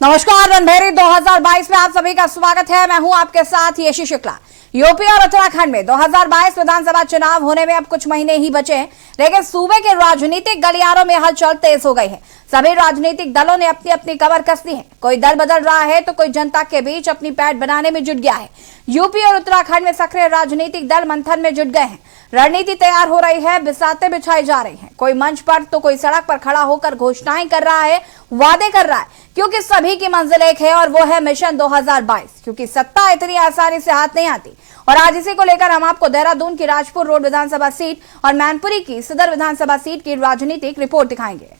नमस्कार, रणभेरी 2022 में आप सभी का स्वागत है। मैं हूं आपके साथ यशी शुक्ला। यूपी और उत्तराखंड में 2022 विधानसभा चुनाव होने में अब कुछ महीने ही बचे हैं, लेकिन सूबे के राजनीतिक गलियारों में हलचल तेज हो गई है। सभी राजनीतिक दलों ने अपनी अपनी कमर कस ली है। कोई दल बदल रहा है तो कोई जनता के बीच अपनी पैठ बनाने में जुट गया है। यूपी और उत्तराखंड में सक्रिय राजनीतिक दल मंथन में जुट गए हैं। रणनीति तैयार हो रही है, बिसातें बिछाई जा रही हैं। कोई मंच पर तो कोई सड़क पर खड़ा होकर घोषणाएं कर रहा है, वादे कर रहा है, क्योंकि सभी की मंजिल एक है और वो है मिशन 2022। क्योंकि सत्ता इतनी आसानी से हाथ नहीं आती। और आज इसी को लेकर हम आपको देहरादून की राजपुर रोड विधानसभा सीट और मैनपुरी की सदर विधानसभा सीट की राजनीतिक रिपोर्ट दिखाएंगे।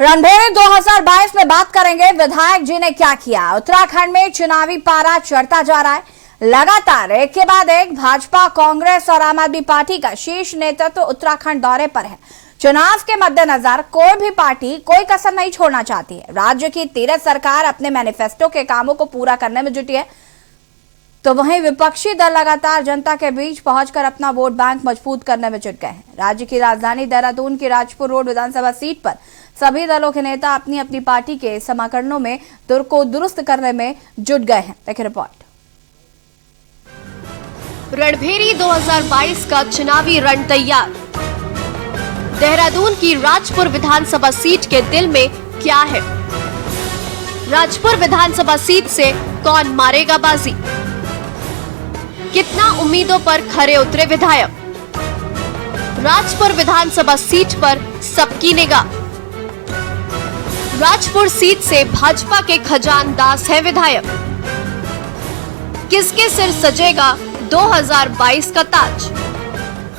रणभेरी 2022 में बात करेंगे विधायक जी ने क्या किया। उत्तराखंड में चुनावी पारा चढ़ता जा रहा है। लगातार एक के बाद एक भाजपा, कांग्रेस और आम आदमी पार्टी का शीर्ष नेतृत्व उत्तराखंड दौरे पर है। चुनाव के मद्देनजर कोई भी पार्टी कोई कसर नहीं छोड़ना चाहती है। राज्य की 13 सरकार अपने मैनिफेस्टो के कामों को पूरा करने में जुटी है, तो वहीं विपक्षी दल लगातार जनता के बीच पहुंचकर अपना वोट बैंक मजबूत करने में जुट गए हैं। राज्य की राजधानी देहरादून की राजपुर रोड विधानसभा सीट पर सभी दलों के नेता अपनी अपनी पार्टी के समीकरणों में को दुरुस्त करने में जुट गए हैं। देखिए रिपोर्ट। रणभेरी 2022 का चुनावी रण तैयार। देहरादून की राजपुर विधानसभा सीट के दिल में क्या है? राजपुर विधानसभा सीट से कौन मारेगा बाजी? कितना उम्मीदों पर खरे उतरे विधायक? राजपुर विधानसभा सीट पर सबकी निगाह। राजपुर सीट से भाजपा के खजान दास है विधायक। किसके सिर सजेगा 2022 का ताज?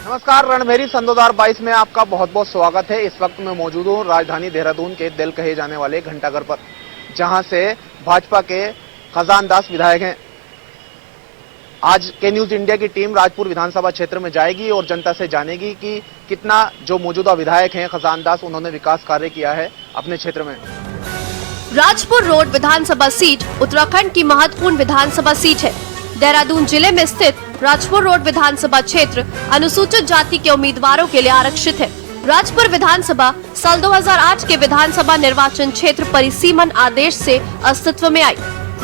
नमस्कार, रणभेरी सन 2022 में आपका बहुत बहुत स्वागत है। इस वक्त मैं मौजूद हूँ राजधानी देहरादून के दिल कहे जाने वाले घंटाघर पर, जहां से भाजपा के खजान दास विधायक हैं। आज के न्यूज इंडिया की टीम राजपुर विधानसभा क्षेत्र में जाएगी और जनता से जानेगी कि कितना जो मौजूदा विधायक हैं खजान दास, उन्होंने विकास कार्य किया है अपने क्षेत्र में। राजपुर रोड विधानसभा सीट उत्तराखंड की महत्वपूर्ण विधानसभा सीट है। देहरादून जिले में स्थित राजपुर रोड विधानसभा क्षेत्र अनुसूचित जाति के उम्मीदवारों के लिए आरक्षित है। राजपुर विधानसभा साल 2008 के विधानसभा निर्वाचन क्षेत्र परिसीमन आदेश से अस्तित्व में आई।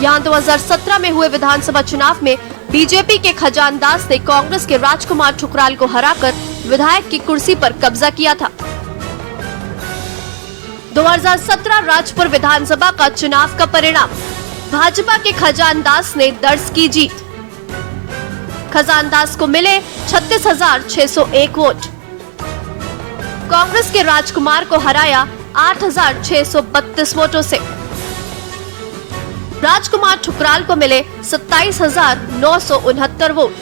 यहाँ 2017 में हुए विधानसभा चुनाव में बीजेपी के खजान दास ने कांग्रेस के राजकुमार ठुकराल को हराकर विधायक की कुर्सी पर कब्जा किया था। 2017 राजपुर विधानसभा का चुनाव का परिणाम, भाजपा के खजान दास ने दर्ज की जीत। खजान दास को मिले 36,601 वोट। कांग्रेस के राजकुमार को हराया 8,632 वोटों से। राजकुमार ठुकराल को मिले 27,969 वोट।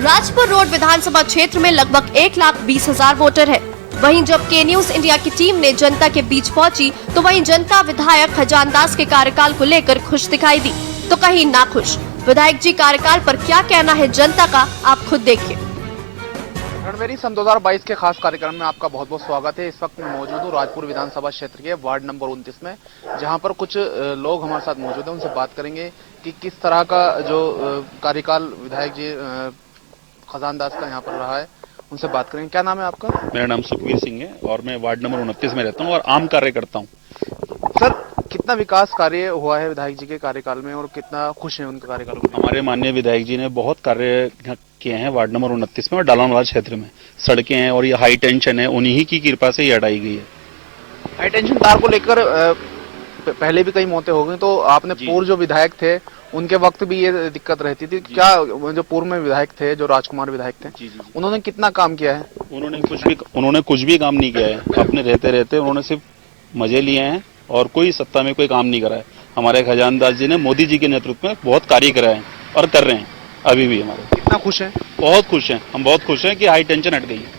राजपुर रोड विधानसभा क्षेत्र में लगभग 1,20,000 वोटर है। वहीं जब के न्यूज इंडिया की टीम ने जनता के बीच पहुंची, तो वहीं जनता विधायक खजान दास के कार्यकाल को लेकर खुश दिखाई दी, तो कहीं नाखुश। विधायक जी कार्यकाल पर क्या कहना है जनता का, आप खुद देखिए। रणभेरी सन 2022 के खास कार्यक्रम में आपका बहुत बहुत स्वागत है। इस वक्त मैं मौजूद हूँ राजपुर विधानसभा क्षेत्र के वार्ड नंबर 29 में, जहाँ पर कुछ लोग हमारे साथ मौजूद हैं। उनसे बात करेंगे कि किस तरह का जो कार्यकाल विधायक जी खजान दास का यहाँ पर रहा है। उनसे बात करेंगे। क्या नाम है आपका? मेरा नाम सुखवीर सिंह है और मैं वार्ड नंबर 29 में रहता हूँ और आम कार्य करता हूँ। सर, कितना विकास कार्य हुआ है विधायक जी के कार्यकाल में और कितना खुश हैं उनके कार्यकाल को? हमारे माननीय विधायक जी ने बहुत कार्य किए हैं वार्ड नंबर 29 में और डालानवाला क्षेत्र में। सड़कें हैं और ये हाई टेंशन है, उन्हीं की कृपा से ये हटाई गई है। हाई टेंशन तार को लेकर पहले भी कई मौतें हो गई, तो आपने पूर्व जो विधायक थे उनके वक्त भी ये दिक्कत रहती थी क्या? जो पूर्व में विधायक थे, जो राजकुमार विधायक थे, उन्होंने कितना काम किया है? उन्होंने कुछ भी काम नहीं किया है। अपने रहते रहते उन्होंने सिर्फ मजे लिए हैं और कोई सत्ता में कोई काम नहीं करा है। हमारे खजान दास जी ने मोदी जी के नेतृत्व में बहुत कार्य कराए हैं और कर रहे हैं अभी भी। हमारे कितना खुश हैं? बहुत खुश हैं। हम बहुत खुश हैं कि हाई टेंशन हट गई है।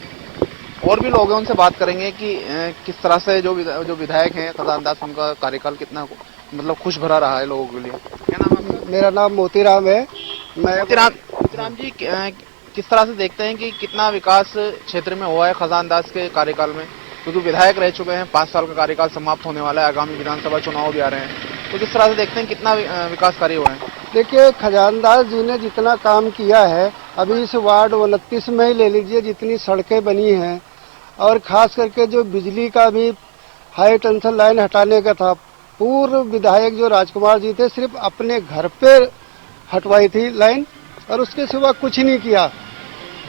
और भी लोग हैं, उनसे बात करेंगे कि किस तरह से जो विधायक हैं खजान दास, उनका कार्यकाल कितना मतलब खुश भरा रहा है लोगों के लिए। क्या नाम है? मेरा नाम मोतीराम है। मोतीराम जी, किस तरह से देखते हैं कि कितना विकास क्षेत्र में हुआ है खजान दास के कार्यकाल में? क्योंकि विधायक रह चुके हैं, 5 साल का कार्यकाल समाप्त होने वाला है, आगामी विधानसभा चुनाव भी आ रहे हैं। तो किस तरह से देखते हैं कितना विकास कार्य हुआ है? देखिए, खजानदास जी ने जितना काम किया है, अभी इस वार्ड 29 में ही ले लीजिए जितनी सड़कें बनी हैं, और खास करके जो बिजली का भी हाई टेंशन लाइन हटाने का था, पूर्व विधायक जो राजकुमार जी थे सिर्फ अपने घर पे हटवाई थी लाइन, और उसके सिवा कुछ नहीं किया।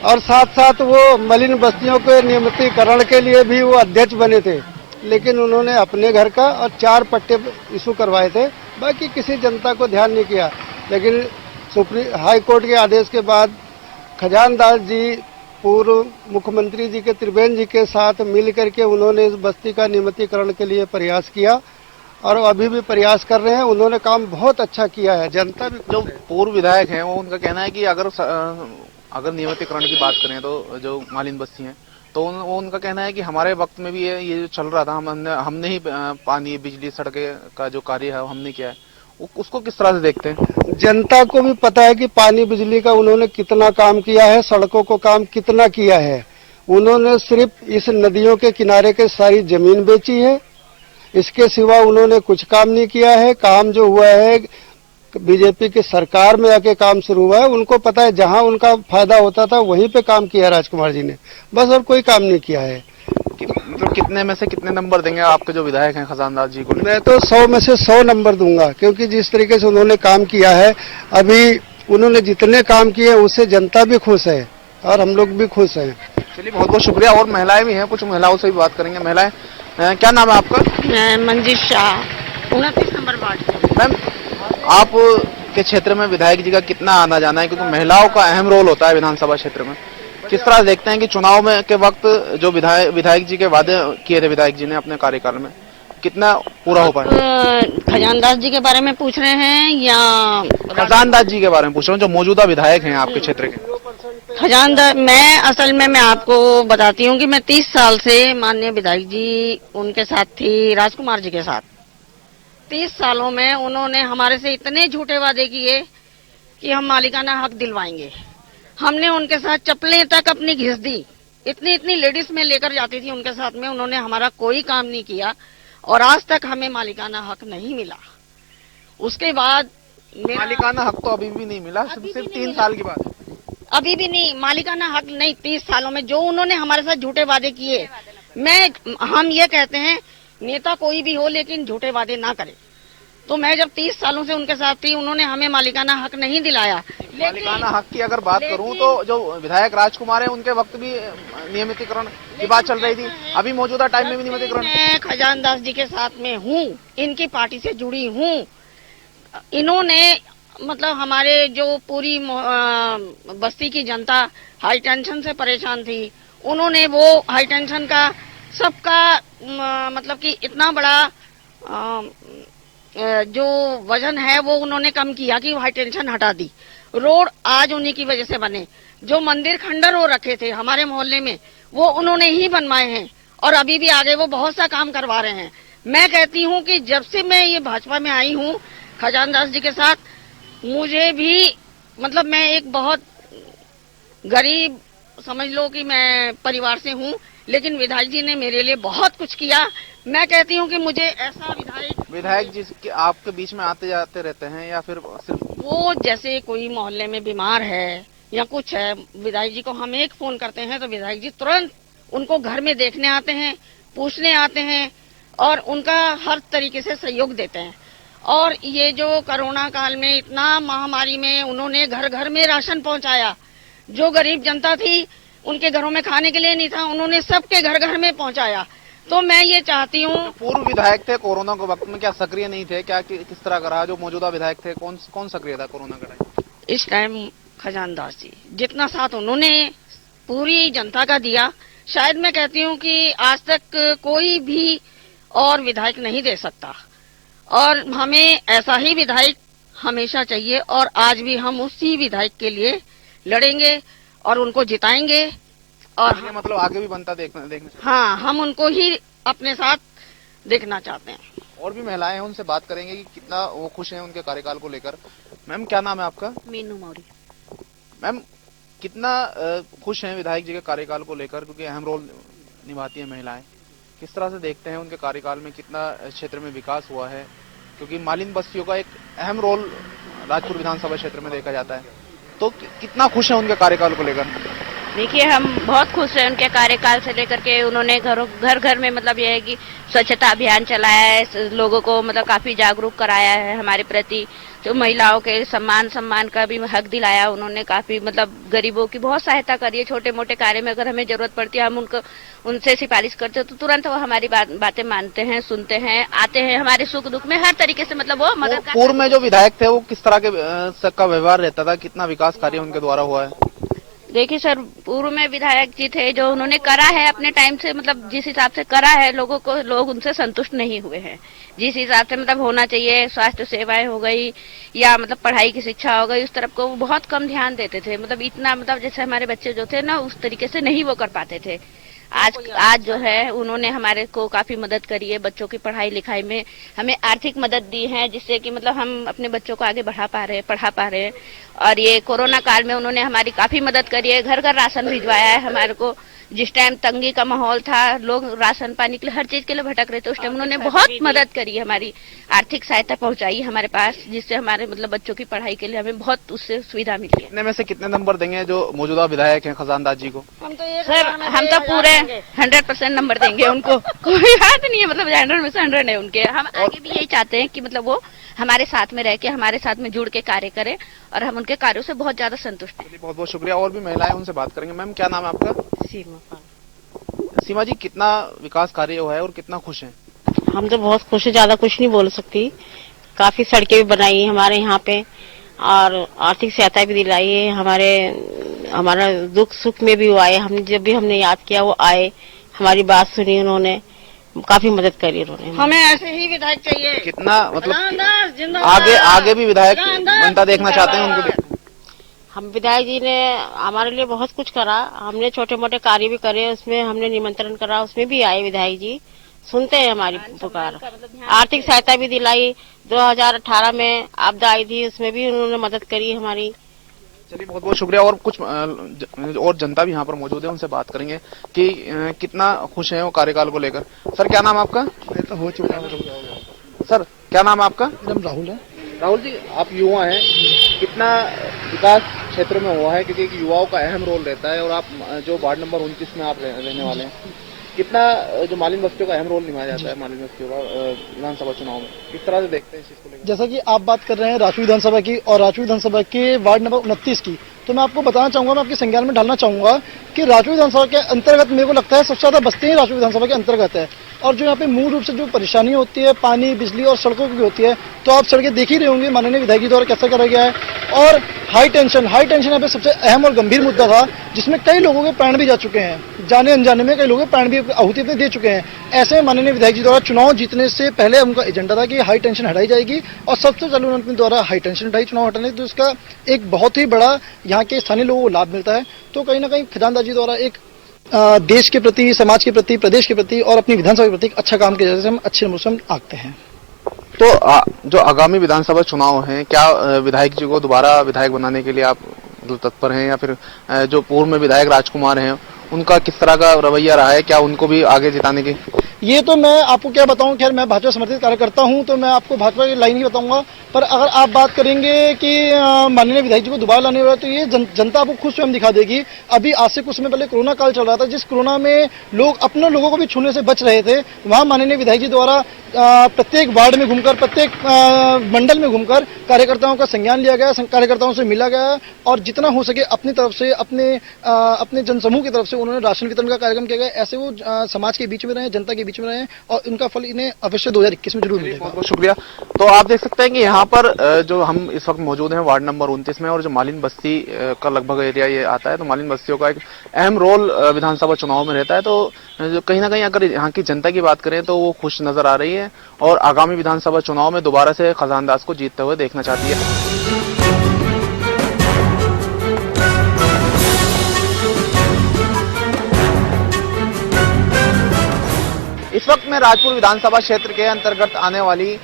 और साथ साथ वो मलिन बस्तियों के नियमितीकरण के लिए भी वो अध्यक्ष बने थे, लेकिन उन्होंने अपने घर का और 4 पट्टे इशू करवाए थे, बाकी किसी जनता को ध्यान नहीं किया। लेकिन हाई कोर्ट के आदेश के बाद खजानदास जी पूर्व मुख्यमंत्री जी के त्रिवेंद्र जी के साथ मिल करके उन्होंने इस बस्ती का नियमितीकरण के लिए प्रयास किया, और अभी भी प्रयास कर रहे हैं। उन्होंने काम बहुत अच्छा किया है, जनता भी। जो पूर्व विधायक हैं वो उनका कहना है कि अगर नियमितीकरण की बात करें तो जो मालिन बस्ती हैं तो वो उनका कहना है कि हमारे वक्त में भी ये जो चल रहा था हमने ही पानी, बिजली, सड़कें का जो कार्य है वो हमने किया है। उसको किस तरह से देखते हैं? जनता को भी पता है कि पानी बिजली का उन्होंने कितना काम किया है, सड़कों को काम कितना किया है। उन्होंने सिर्फ इस नदियों के किनारे के सारी जमीन बेची है, इसके सिवा उन्होंने कुछ काम नहीं किया है। काम जो हुआ है बीजेपी की सरकार में आके काम शुरू हुआ है। उनको पता है जहां उनका फायदा होता था वहीं पे काम किया राजकुमार जी ने, बस, और कोई काम नहीं किया है। मतलब कितने में से कितने नंबर देंगे आपके जो विधायक हैं खजानदास जी को? मैं तो 100 में से 100 नंबर दूंगा, क्योंकि जिस तरीके से उन्होंने काम किया है, अभी उन्होंने जितने काम किए उससे जनता भी खुश है और हम लोग भी खुश हैं। चलिए, बहुत बहुत शुक्रिया। और महिलाएं भी हैं, कुछ महिलाओं से भी बात करेंगे। महिलाएं, क्या नाम है आपका? Manjeet Shah, 29 number ward. Ma'am, आप के क्षेत्र में विधायक जी का कितना आना जाना है, क्योंकि महिलाओं का अहम रोल होता है विधानसभा क्षेत्र में? किस तरह देखते हैं कि चुनाव में के वक्त जो विधायक जी के वादे किए थे विधायक जी ने अपने कार्यकाल में, कितना पूरा हो पाया? खजानदास जी के बारे में पूछ रहे हैं या खजानदास जी के बारे में पूछ रहा हूँ, जो मौजूदा विधायक हैं आपके क्षेत्र के? खजानदास, मैं आपको बताती हूँ कि मैं 30 साल से माननीय विधायक जी उनके साथ थी, राजकुमार जी के साथ। 30 सालों में उन्होंने हमारे से इतने झूठे वादे किए कि हम मालिकाना हक दिलवाएंगे। हमने उनके साथ चप्पलें तक अपनी घिस दी, इतनी लेडीज में लेकर जाती थी उनके साथ में। उन्होंने हमारा कोई काम नहीं किया और आज तक हमें मालिकाना हक नहीं मिला। उसके बाद मालिकाना हक तो अभी भी नहीं मिला, सिर्फ 3 साल के बाद। अभी भी नहीं, मालिकाना हक नहीं। 30 सालों में जो उन्होंने हमारे साथ झूठे वादे किए, हम ये कहते हैं नेता कोई भी हो लेकिन झूठे वादे ना करे। तो मैं जब 30 सालों से उनके साथ थी, उन्होंने हमें मालिकाना हक नहीं दिलाया। मालिकाना हक की अगर बात करूं तो जो विधायक राजकुमार है उनके वक्त भी नियमितीकरण की बात चल रही थी, अभी मौजूदा टाइम में भी नियमितीकरण। मैं खजानदास जी के साथ में हूँ, इनकी पार्टी से जुड़ी हूँ। इन्होंने मतलब हमारे जो पूरी बस्ती की जनता हाई टेंशन से परेशान थी, उन्होंने वो हाई टेंशन का सबका मतलब कि इतना बड़ा जो वजन है वो उन्होंने कम किया कि हाई टेंशन हटा दी। रोड आज उन्हीं की वजह से बने। जो मंदिर खंडर हो रखे थे हमारे मोहल्ले में, वो उन्होंने ही बनवाए हैं और अभी भी आगे वो बहुत सा काम करवा रहे हैं। मैं कहती हूँ कि जब से मैं ये भाजपा में आई हूँ खजानदास जी के साथ, मुझे भी मतलब मैं एक बहुत गरीब समझ लो कि मैं परिवार से हूँ, लेकिन विधायक जी ने मेरे लिए बहुत कुछ किया। मैं कहती हूँ कि मुझे ऐसा विधायक जी आपके बीच में आते जाते रहते हैं या फिर सिर्फ वो जैसे कोई मोहल्ले में बीमार है या कुछ है, विधायक जी को हम एक फोन करते हैं तो विधायक जी तुरंत उनको घर में देखने आते हैं, पूछने आते हैं और उनका हर तरीके से सहयोग देते हैं। और ये जो कोरोना काल में इतना महामारी में उन्होंने घर घर में राशन पहुंचाया। जो गरीब जनता थी उनके घरों में खाने के लिए नहीं था, उन्होंने सबके घर घर में पहुंचाया। तो मैं ये चाहती हूँ, पूर्व विधायक थे कोरोना के वक्त में, क्या सक्रिय नहीं थे? क्या किस तरह का रहा? जो मौजूदा विधायक थे कौन सक्रिय था कोरोना का टाइम? इस टाइम खजानदास जी जितना साथ उन्होंने पूरी जनता का दिया, शायद मैं कहती हूँ कि आज तक कोई भी और विधायक नहीं दे सकता। और हमें ऐसा ही विधायक हमेशा चाहिए और आज भी हम उसी विधायक के लिए लड़ेंगे और उनको जिताएंगे। और मतलब आगे भी बनता देखना। हाँ, हम उनको ही अपने साथ देखना चाहते हैं। और भी महिलाएं हैं, उनसे बात करेंगे कि कितना वो खुश हैं उनके कार्यकाल को लेकर। मैम, क्या नाम है आपका? मीनू मौर्य। मैम, कितना खुश हैं विधायक जी के कार्यकाल को लेकर, क्योंकि अहम रोल निभाती है महिलाएं? किस तरह से देखते हैं उनके कार्यकाल में कितना क्षेत्र में विकास हुआ है, क्योंकि मालिन बस्तियों का एक अहम रोल राजपुर विधानसभा क्षेत्र में देखा जाता है, तो कितना खुश है उनके कार्यकाल को लेकर? देखिए, हम बहुत खुश हैं उनके कार्यकाल से लेकर के। उन्होंने घर घर में मतलब यह है कि स्वच्छता अभियान चलाया है, लोगों को मतलब काफी जागरूक कराया है हमारे प्रति। जो महिलाओं के सम्मान का भी हक दिलाया उन्होंने, काफी मतलब गरीबों की बहुत सहायता करी है। छोटे मोटे कार्य में अगर हमें जरूरत पड़ती है, हम उनसे सिफारिश करते हैं तो तुरंत वो हमारी बातें मानते हैं, सुनते हैं, आते हैं हमारे सुख दुख में हर तरीके से मतलब वो मदद करते हैं। पूर्व में जो विधायक थे वो किस तरह के का व्यवहार रहता था, कितना विकास कार्य उनके द्वारा हुआ है? देखिए सर, पूर्व में विधायक जी थे, जो उन्होंने करा है अपने टाइम से, मतलब जिस हिसाब से करा है, लोग उनसे संतुष्ट नहीं हुए हैं। जिस हिसाब से मतलब होना चाहिए, स्वास्थ्य सेवाएं हो गई या मतलब पढ़ाई की शिक्षा हो गई, उस तरफ को वो बहुत कम ध्यान देते थे। मतलब इतना मतलब जैसे हमारे बच्चे जो थे ना, उस तरीके से नहीं वो कर पाते थे। आज जो है उन्होंने हमारे को काफी मदद करी है, बच्चों की पढ़ाई लिखाई में हमें आर्थिक मदद दी है, जिससे कि मतलब हम अपने बच्चों को आगे पढ़ा पा रहे हैं। और ये कोरोना काल में उन्होंने हमारी काफी मदद करी है, घर घर राशन भिजवाया है हमारे को। जिस टाइम तंगी का माहौल था, लोग राशन पानी के लिए हर चीज के लिए भटक रहे थे, उस टाइम उन्होंने बहुत मदद करी है, हमारी आर्थिक सहायता पहुंचाई हमारे पास, जिससे हमारे मतलब बच्चों की पढ़ाई के लिए हमें बहुत उससे सुविधा मिली है। कितने में से कितने नंबर देंगे जो मौजूदा विधायक हैं खजानदास जी को? सर, हम तो पूरे 100% नंबर देंगे उनको। कोई बात नहीं है, मतलब 100 में से 100 है उनके। हम आगे भी यही चाहते हैं कि मतलब वो हमारे साथ में रह के, हमारे साथ में जुड़ के कार्य करें, और हम उनके कार्यों से बहुत ज्यादा संतुष्ट हैं। बहुत बहुत शुक्रिया। और भी महिलाएं, उनसे बात करेंगे। मैम, क्या नाम है आपका? सीमा जी, कितना विकास कार्य हुआ है और कितना खुश हैं? हम तो बहुत खुश है, ज्यादा कुछ नहीं बोल सकती। काफी सड़कें भी बनाई है हमारे यहाँ पे, और आर्थिक सहायता भी दिलाई है। हमारा दुख सुख में भी वो आए, हम जब भी हमने याद किया वो आए, हमारी बात सुनी उन्होंने, काफी मदद करी उन्होंने। हमें ऐसे ही विधायक चाहिए। कितना मतलब आगे भी विधायक बनता देखना चाहते हैं उनको? हम विधायक जी ने हमारे लिए बहुत कुछ करा, हमने छोटे मोटे कार्य भी करे, उसमें हमने निमंत्रण करा, उसमें भी आए विधायक जी, सुनते हैं हमारी पुकार। आर्थिक सहायता भी दिलाई, 2018 में आपदा आई थी, उसमें भी उन्होंने मदद करी हमारी। चलिए, बहुत बहुत शुक्रिया। और कुछ और जनता भी यहाँ पर मौजूद है, उनसे बात करेंगे कि कितना खुश है वो कार्यकाल को लेकर। सर, क्या नाम है आपका? तो हो चुका है सर, क्या नाम है आपका? राहुल है। राहुल जी, आप युवा हैं, कितना विकास क्षेत्र में हुआ है? क्योंकि एक युवाओं का अहम रोल रहता है, और आप जो वार्ड नंबर 29 में आप रहने वाले हैं, कितना जो मालिन बस्तियों का अहम रोल निभाया जाता है मालिन बस्तियों का विधानसभा चुनाव में, किस तरह से देखते हैं इस चीज को लेकर? जैसा कि आप बात कर रहे हैं राजपुर विधानसभा की, और राजपुर विधानसभा के वार्ड नंबर 29 की, तो मैं आपको बताना चाहूंगा, मैं आपके संज्ञान में डालना चाहूंगा कि राजपुर विधानसभा के अंतर्गत मेरे को लगता है सबसे ज्यादा बस्तियां राजपुर विधानसभा के अंतर्गत है। और जो यहाँ पे मूल रूप से जो परेशानी होती है पानी, बिजली और सड़कों की होती है, तो आप सड़कें देख ही रहे होंगे माननीय विधायक जी द्वारा कैसा करा गया है। और हाई टेंशन यहाँ पे सबसे अहम और गंभीर मुद्दा था, जिसमें कई लोगों के प्राण भी जा चुके हैं, जाने अनजाने में कई लोगों के प्राण भी आहुति अपने दे चुके हैं। ऐसे में माननीय विधायक जी द्वारा चुनाव जीतने से पहले उनका एजेंडा था कि हाई टेंशन हटाई जाएगी, और सबसे पहले उन्होंने द्वारा हाई टेंशन हटाई चुनाव हटाने, तो इसका एक बहुत ही बड़ा यहाँ के स्थानीय लोगों को लाभ मिलता है। तो कहीं ना कहीं खजानदास जी द्वारा एक देश के प्रति, समाज के प्रति, प्रदेश के प्रति और अपनी विधानसभा के प्रति अच्छा काम किया, जैसे हम अच्छे नंबर से आते हैं। तो जो आगामी विधानसभा चुनाव हैं, क्या विधायक जी को दोबारा विधायक बनाने के लिए आप तत्पर हैं, या फिर जो पूर्व में विधायक राजकुमार हैं उनका किस तरह का रवैया रहा है, क्या उनको भी आगे जिताने की? ये तो मैं आपको क्या बताऊं, खैर मैं भाजपा समर्थित कार्यकर्ता हूं, तो मैं आपको भाजपा की लाइन ही बताऊंगा। पर अगर आप बात करेंगे कि माननीय विधायक जी को दोबारा लाने वाला, तो ये जनता आपको खुद स्वयं दिखा देगी। अभी आज से कुछ समय पहले कोरोना काल चल रहा था, जिस कोरोना में लोग अपने लोगों को भी छूने से बच रहे थे, वहां माननीय विधायक जी द्वारा प्रत्येक वार्ड में घूमकर, प्रत्येक मंडल में घूमकर कार्यकर्ताओं का संज्ञान लिया गया, कार्यकर्ताओं से मिला गया, और जितना हो सके अपनी तरफ से, अपने जनसमूह की तरफ से उन्होंने राशन वितरण का कार्यक्रम किया गया। ऐसे वो समाज के बीच में रहे, जनता के बीच में रहे, और इनका फल इन्हें अवश्य 2021 में जरूर मिलेगा। बहुत बहुत शुक्रिया। तो आप देख सकते हैं कि यहाँ पर जो हम इस वक्त मौजूद हैं वार्ड नंबर 29 में, और जो मालिन बस्ती का लगभग एरिया ये आता है, तो मालिन बस्तियों का एक अहम रोल विधानसभा चुनाव में रहता है। तो जो कहीं ना कहीं अगर यहाँ की जनता की बात करें तो वो खुश नजर आ रही है, और आगामी विधानसभा चुनाव में दोबारा से खजानदास को जीतते हुए देखना चाहती है। इस वक्त मैं राजपुर विधानसभा क्षेत्र के अंतर्गत आने वाली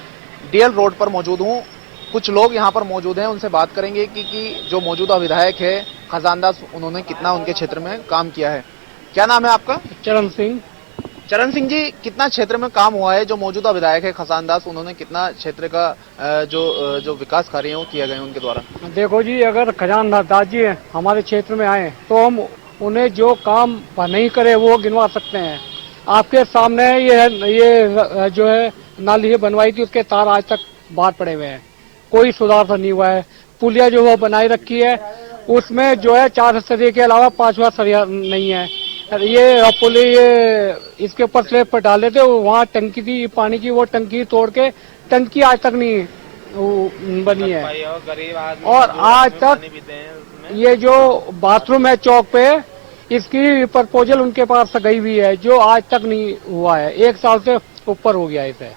डीएल रोड पर मौजूद हूं। कुछ लोग यहां पर मौजूद हैं, उनसे बात करेंगे कि जो मौजूदा विधायक है खजानदास, उन्होंने कितना उनके क्षेत्र में काम किया है। क्या नाम है आपका? चरण सिंह। चरण सिंह जी, कितना क्षेत्र में काम हुआ है? जो मौजूदा विधायक है खजान दास, उन्होंने कितना क्षेत्र का जो विकास कार्य है वो किए गए उनके द्वारा? देखो जी, अगर खजान दास जी हमारे क्षेत्र में आए तो हम उन्हें जो काम नहीं करे वो गिनवा सकते हैं। आपके सामने ये जो है नाली बनवाई थी, उसके तार आज तक बाहर पड़े हुए हैं, कोई सुधार नहीं हुआ है। पुलिया जो वो बनाई रखी है उसमें जो है 4 सरिये के अलावा 5वां सरिया नहीं है। ये पुल ये इसके ऊपर स्लैब पर डाले थे, वहाँ टंकी थी पानी की, वो टंकी तोड़ के टंकी आज तक नहीं बनी है। और आज तक ये जो बाथरूम है चौक पे, इसकी प्रपोजल उनके पास गई हुई है, जो आज तक नहीं हुआ है। 1 साल से ऊपर हो गया इसे।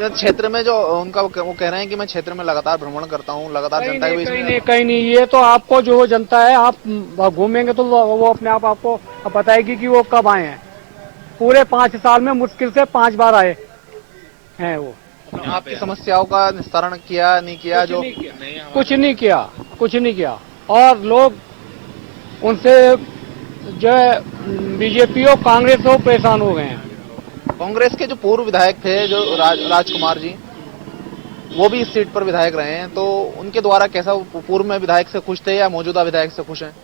क्षेत्र में जो उनका वो कह रहे हैं कि मैं क्षेत्र में लगातार भ्रमण करता हूँ, लगातार जनता के बीच में। कहीं नहीं, ये तो आपको जो जनता है, आप घूमेंगे तो वो अपने आप आपको बताएगी कि वो कब आए हैं। पूरे 5 साल में मुश्किल से 5 बार आए हैं वो। आपकी समस्याओं का निस्तारण किया नहीं किया? कुछ नहीं किया। और लोग उनसे जो है बीजेपी और कांग्रेस हो परेशान हो गए हैं। कांग्रेस के जो पूर्व विधायक थे, जो राजकुमार जी, वो भी इस सीट पर विधायक रहे हैं, तो उनके द्वारा कैसा, पूर्व में विधायक से खुश थे या मौजूदा विधायक से खुश हैं?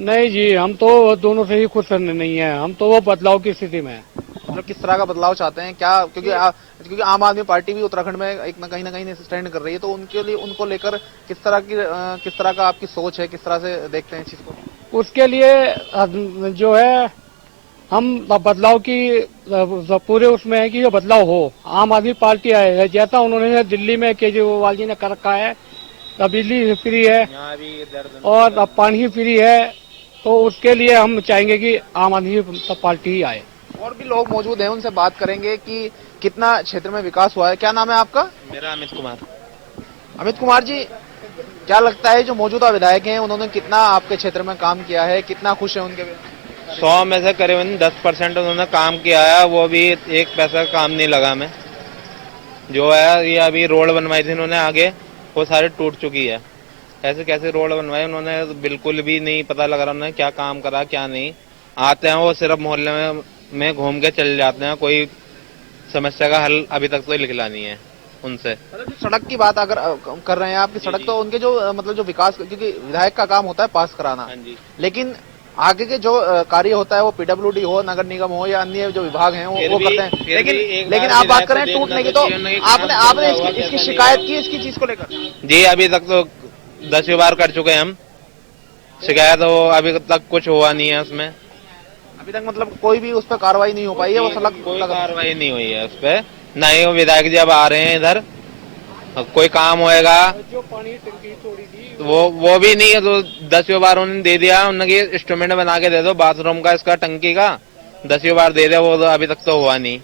नहीं जी, हम तो दोनों से ही खुश नहीं है, हम तो वो बदलाव की स्थिति में है। मतलब किस तरह का बदलाव चाहते हैं क्या? क्योंकि आम आदमी पार्टी भी उत्तराखंड में एक ना कहीं स्टैंड कर रही है, तो उनके लिए, उनको लेकर किस तरह का आपकी सोच है, किस तरह से देखते हैं इस चीज को? उसके लिए जो है हम बदलाव की पूरे उसमें है कि ये बदलाव हो। आम आदमी पार्टी आए, जैसा उन्होंने दिल्ली में केजरीवाल जी ने कर रखा है, बिजली फ्री है और अब पानी फ्री है, तो उसके लिए हम चाहेंगे कि आम आदमी पार्टी ही आए। और भी लोग मौजूद हैं, उनसे बात करेंगे कि कितना क्षेत्र में विकास हुआ है। क्या नाम है आपका? मेरा अमित कुमार। अमित कुमार जी, क्या लगता है जो मौजूदा विधायक हैं उन्होंने कितना आपके क्षेत्र में काम किया है, कितना खुश है उनके? 100 में से करीबन 10% उन्होंने काम किया है, वो भी 1 पैसा काम नहीं लगा में। जो है ये अभी रोड बनवाई थी उन्होंने आगे, वो सारे टूट चुकी है। ऐसे कैसे रोड बनवाए उन्होंने, बिल्कुल भी नहीं पता लग रहा उन्होंने क्या काम करा क्या नहीं। आते हैं वो सिर्फ मोहल्ले में घूम के चले जाते हैं, कोई समस्या का हल अभी तक तो निकला नहीं है उनसे। सड़क की बात अगर कर रहे हैं आपकी, सड़क तो उनके जो मतलब जो विकास, क्योंकि विधायक का काम होता है पास कराना, लेकिन आगे के जो कार्य होता है वो पीडब्ल्यूडी हो, नगर निगम हो या अन्य जो विभाग हैं वो करते हैं। लेकिन आप बात करें टूटने की, तो आपने इसकी शिकायत की इसकी चीज को लेकर? जी, अभी तक तो 10 बार कर चुके हैं हम शिकायत, हो अभी तक कुछ हुआ नहीं है उसमें। अभी तक मतलब कोई भी उस पर कार्रवाई नहीं हो पाई है? वो सड़क कोई कार्रवाई नहीं हुई है उस पर, ना ही वो विधायक जी अब आ रहे हैं इधर, कोई काम होएगा जो पानी टंकी तोड़ी थी वो भी नहीं है। तो 10 बार उन्होंने दे दिया, उन्होंने इंस्ट्रूमेंट बना के दे दो बाथरूम का, इसका टंकी का 10 बार दे दिया, वो तो अभी तक तो हुआ नहीं।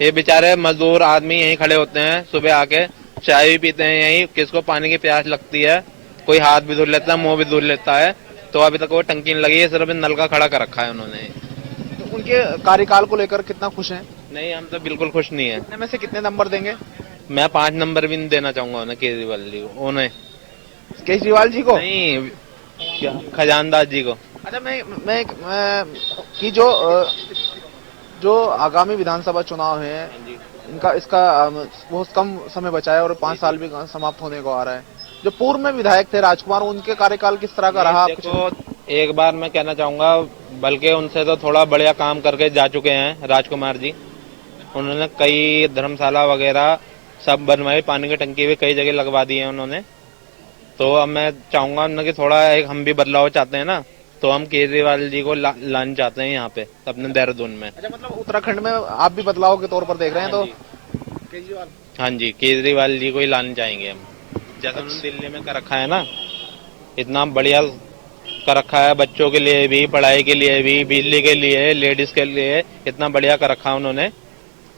ये बेचारे मजदूर आदमी यहीं खड़े होते हैं, सुबह आके चाय भी पीते हैं यहीं, किसको पानी की प्यास लगती है, कोई हाथ भी धुल लेता है, मुंह भी धुल लेता है, तो अभी तक वो टंकी नहीं लगी है, सिर्फ नल का खड़ा कर रखा है उन्होंने। तो उनके कार्यकाल को लेकर कितना खुश हैं? नहीं, हम तो बिल्कुल खुश नहीं है। में से कितने नंबर देंगे? मैं 5 नंबर भी नहीं देना चाहूंगा उन्हें, केजरीवाल जी को। उन्हें केजरीवाल जी को नहीं, खजान दास जी को। अच्छा, मैं कि जो आगामी विधानसभा चुनाव है, इसका बहुत कम समय बचा है और 5 साल भी समाप्त होने को आ रहा है। जो पूर्व में विधायक थे राजकुमार, उनके कार्यकाल किस तरह का रहा? तो एक बार मैं कहना चाहूंगा, बल्कि उनसे तो थोड़ा बढ़िया काम करके जा चुके हैं राजकुमार जी। उन्होंने कई धर्मशाला वगैरह सब बनवाई, पानी की टंकी भी कई जगह लगवा दी है उन्होंने। तो अब मैं चाहूंगा कि थोड़ा एक हम भी बदलाव चाहते हैं ना, तो हम केजरीवाल जी को लाना चाहते हैं यहाँ पे अपने देहरादून में। अच्छा, मतलब उत्तराखंड में आप भी बदलाव के तौर पर देख रहे हैं? तो केजरीवाल, हाँ जी, केजरीवाल जी को ही लाना चाहेंगे हम। जैसा उन्होंने दिल्ली में कर रखा है ना, इतना बढ़िया कर रखा है, बच्चों के लिए भी, पढ़ाई के लिए भी, बिजली के लिए, लेडीज के लिए इतना बढ़िया कर रखा है उन्होंने,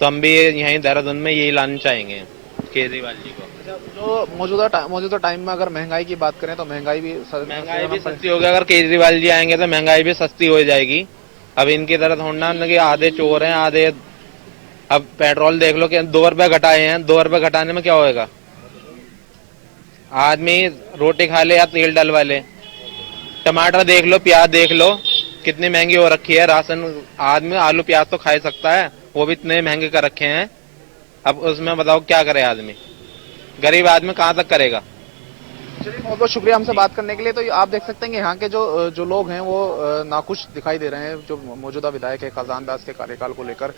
तो हम भी यहीं देहरादून में यही लाना चाहेंगे केजरीवाल जी को। जो मौजूदा टाइम में अगर महंगाई की बात करें तो महंगाई भी सस्ती होगी। अगर केजरीवाल जी आएंगे तो महंगाई भी सस्ती हो जाएगी। अब इनकी तरह थोड़ा ना कि आधे चोर हैं आधे, अब पेट्रोल देख लो कि 2 रुपए घटाए हैं, 2 रुपए घटाने में क्या होएगा? आदमी रोटी खा ले या तेल डलवा ले। टमाटर देख लो, प्याज देख लो, कितनी महंगी हो रखी है। राशन आदमी आलू प्याज तो खा ही सकता है, वो भी इतने महंगे कर रखे हैं। अब उसमें बताओ क्या करे आदमी, गरीब आदमी कहाँ तक करेगा। चलिए, बहुत बहुत शुक्रिया हमसे बात करने के लिए। तो आप देख सकते हैं कि यहाँ के जो लोग हैं वो नाखुश दिखाई दे रहे हैं। जो मौजूदा विधायक है खजान दास के कार्यकाल को लेकर,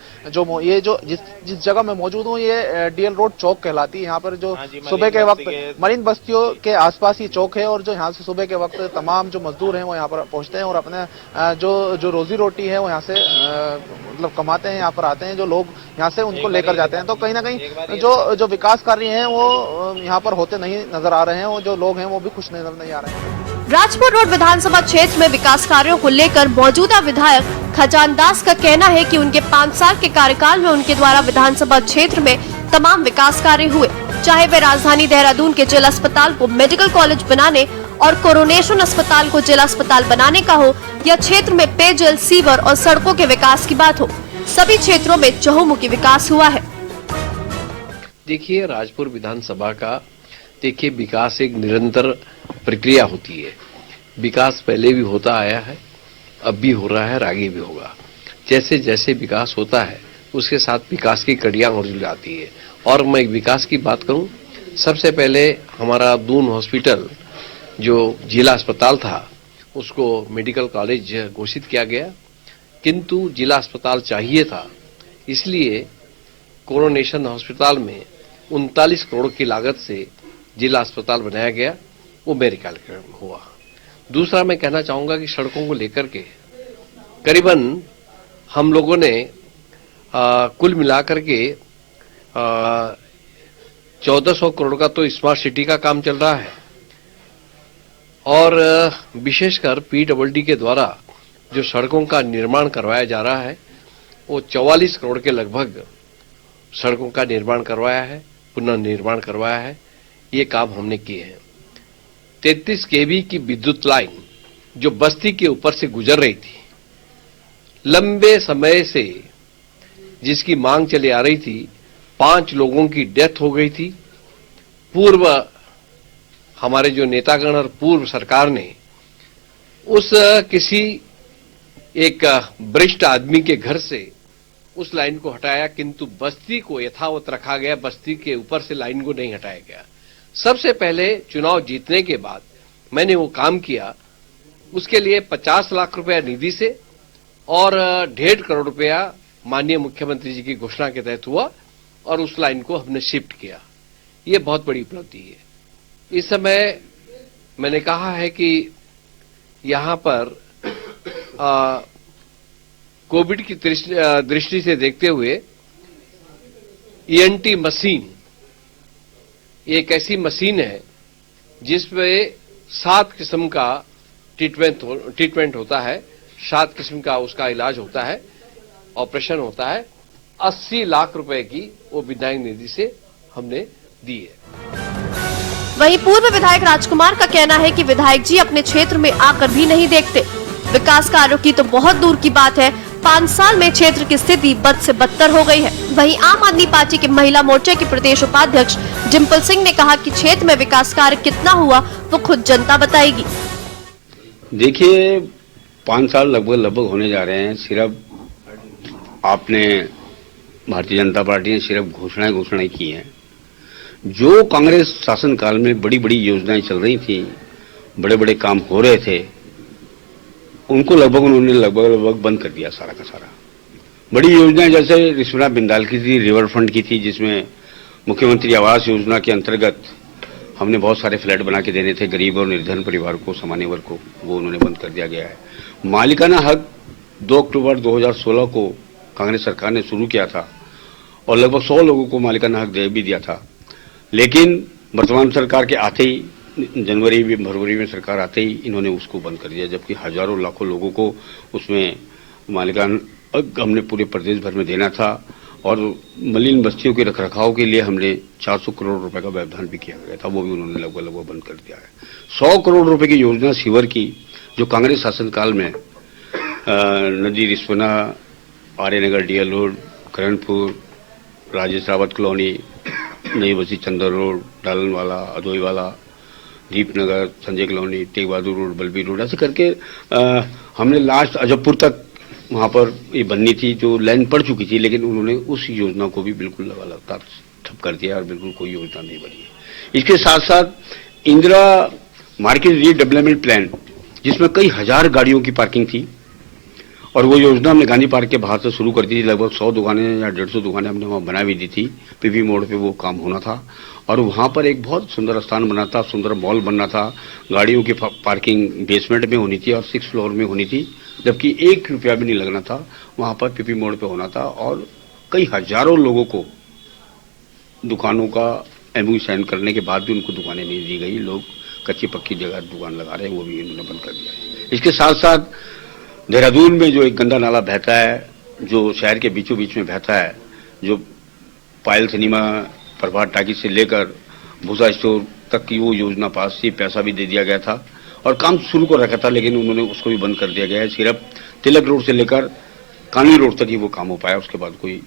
ये जो जिस जगह मैं मौजूद हूँ, ये डीएल रोड चौक कहलाती है। यहाँ पर जो सुबह के वक्त मरीन बस्तियों के आसपास ये चौक है, और जो यहाँ से सुबह के वक्त तमाम जो मजदूर हैं वो यहाँ पर पहुंचते हैं और अपने जो रोजी रोटी है वो यहाँ से मतलब कमाते हैं, यहाँ पर आते हैं। जो लोग यहाँ से उनको लेकर जाते हैं। तो कहीं ना कहीं जो विकास कार्य हैं वो यहाँ पर होते नहीं नजर आ रहे हैं, और जो लोग हैं वो भी खुश नजर नहीं आ रहे हैं। राजपुर रोड विधानसभा क्षेत्र में विकास कार्यों को लेकर मौजूदा विधायक खजान दास का कहना है कि उनके 5 साल के कार्यकाल में उनके द्वारा विधानसभा क्षेत्र में तमाम विकास कार्य हुए, चाहे वे राजधानी देहरादून के जिला अस्पताल को मेडिकल कॉलेज बनाने और कोरोनेशन अस्पताल को जिला अस्पताल बनाने का हो, या क्षेत्र में पेयजल, सीवर और सड़कों के विकास की बात हो। सभी क्षेत्रों में चहुमुखी विकास हुआ है। देखिए, राजपुर विधानसभा का विकास एक निरंतर प्रक्रिया होती है। विकास पहले भी होता आया है, अब भी हो रहा है और आगे भी होगा। जैसे जैसे विकास होता है उसके साथ विकास की कड़ियां और जुड़ जाती है। और मैं विकास की बात करूं, सबसे पहले हमारा दून हॉस्पिटल जो जिला अस्पताल था उसको मेडिकल कॉलेज घोषित किया गया, किंतु जिला अस्पताल चाहिए था, इसलिए कोरोनेशन हॉस्पिटल में 39 करोड़ की लागत से जिला अस्पताल बनाया गया। वो मेरे कार्यक्रम हुआ। दूसरा मैं कहना चाहूंगा कि सड़कों को लेकर के करीबन हम लोगों ने कुल मिलाकर के 1400 करोड़ का तो स्मार्ट सिटी का काम चल रहा है, और विशेषकर पीडब्ल्यूडी के द्वारा जो सड़कों का निर्माण करवाया जा रहा है वो 44 करोड़ के लगभग सड़कों का निर्माण करवाया है, पुनर्निर्माण करवाया है। ये काम हमने किए हैं। 33 केवी की विद्युत लाइन जो बस्ती के ऊपर से गुजर रही थी, लंबे समय से जिसकी मांग चली आ रही थी, 5 लोगों की डेथ हो गई थी। पूर्व हमारे जो नेतागण और पूर्व सरकार ने उस किसी एक वरिष्ठ आदमी के घर से उस लाइन को हटाया, किंतु बस्ती को यथावत रखा गया। बस्ती के ऊपर से लाइन को नहीं हटाया गया। सबसे पहले चुनाव जीतने के बाद मैंने वो काम किया। उसके लिए 50 लाख रुपया निधि से और 1.5 करोड़ रुपया माननीय मुख्यमंत्री जी की घोषणा के तहत हुआ, और उस लाइन को हमने शिफ्ट किया। ये बहुत बड़ी उपलब्धि है। इस समय मैंने कहा है कि यहां पर कोविड की दृष्टि से देखते हुए ईएनटी मशीन एक ऐसी मशीन है जिसमें 7 किस्म का ट्रीटमेंट होता है, 7 किस्म का उसका इलाज होता है, ऑपरेशन होता है। 80 लाख रुपए की वो विधायक निधि से हमने दी है। वहीं पूर्व विधायक राजकुमार का कहना है कि विधायक जी अपने क्षेत्र में आकर भी नहीं देखते। विकास कार्यों की तो बहुत दूर की बात है, 5 साल में क्षेत्र की स्थिति बद से बदतर हो गई है। वहीं आम आदमी पार्टी के महिला मोर्चे के प्रदेश उपाध्यक्ष डिम्पल सिंह ने कहा कि क्षेत्र में विकास कार्य कितना हुआ वो खुद जनता बताएगी। देखिए, 5 साल लगभग होने जा रहे हैं। सिर्फ आपने भारतीय जनता पार्टी ने सिर्फ घोषणाएं की हैं। जो कांग्रेस शासनकाल में बड़ी बड़ी योजनाएं चल रही थी, बड़े बड़े काम हो रहे थे, उनको उन्होंने लगभग बंद कर दिया सारा का सारा। बड़ी योजनाएं जैसे रिस्वना बिंदाल की थी, रिवर फ्रंट की थी, जिसमें मुख्यमंत्री आवास योजना के अंतर्गत हमने बहुत सारे फ्लैट बना के देने थे गरीब और निर्धन परिवार को, सामान्य वर्ग को, वो उन्होंने बंद कर दिया गया है। मालिकाना हक 2 अक्टूबर 2016 को कांग्रेस सरकार ने शुरू किया था और लगभग 100 लोगों को मालिकाना हक दे भी दिया था, लेकिन वर्तमान सरकार के आते ही फरवरी में सरकार आते ही इन्होंने उसको बंद कर दिया, जबकि हजारों लाखों लोगों को उसमें मालिकाना हक हमने पूरे प्रदेश भर में देना था। और मलिन बस्तियों के रखरखाव के लिए हमने 400 करोड़ रुपए का व्यवधान भी किया गया था, वो भी उन्होंने लगभग बंद कर दिया है। 100 करोड़ रुपए की योजना सीवर की, जो कांग्रेस शासनकाल में नदी Rispana, Aryanagar, DL road, Karanpur, Rajesh Rawat colony, Nai Basti, Chandar road, Dalanwala, Adoiwala, Deepnagar, Sanjay colony, Teg Bahadur road, Balbir road, ऐसे करके हमने लास्ट अजबपुर तक वहां पर ये बननी थी, जो लाइन पड़ चुकी थी, लेकिन उन्होंने उस योजना को भी बिल्कुल लगातार ठप कर दिया और बिल्कुल कोई योजना नहीं बनी है। इसके साथ साथ इंदिरा मार्केट रीडेवलपमेंट प्लान, जिसमें कई हजार गाड़ियों की पार्किंग थी, और वो योजना हमने गांधी पार्क के बाहर से शुरू कर दी थी। लगभग 100 दुकानें या 150 दुकानें हमने वहां बना भी दी थी। पीवी मोड़ पे वो काम होना था और वहां पर एक बहुत सुंदर स्थान बना था, सुंदर मॉल बनना था। गाड़ियों की पार्किंग बेसमेंट में होनी थी और 6th फ्लोर में होनी थी, जबकि 1 रुपया भी नहीं लगना था। वहां पर पीपी मोड़ पे होना था और कई हजारों लोगों को दुकानों का एमओयू साइन करने के बाद भी उनको दुकानें नहीं दी गई। लोग कच्ची पक्की जगह दुकान लगा रहे हैं, वो भी इन्होंने बंद कर दिया है। इसके साथ साथ देहरादून में जो एक गंदा नाला बहता है, जो शहर के बीचों बीच में बहता है, जो पायल सिनेमा प्रभात टाकी से लेकर भूसा स्टोर तक की वो योजना पास थी, पैसा भी दे दिया गया था और काम शुरू कर रखा था, लेकिन उन्होंने उसको भी बंद कर दिया गया है। सिर्फ तिलक रोड से लेकर कानवी रोड तक ही वो काम हो पाया, उसके बाद कोई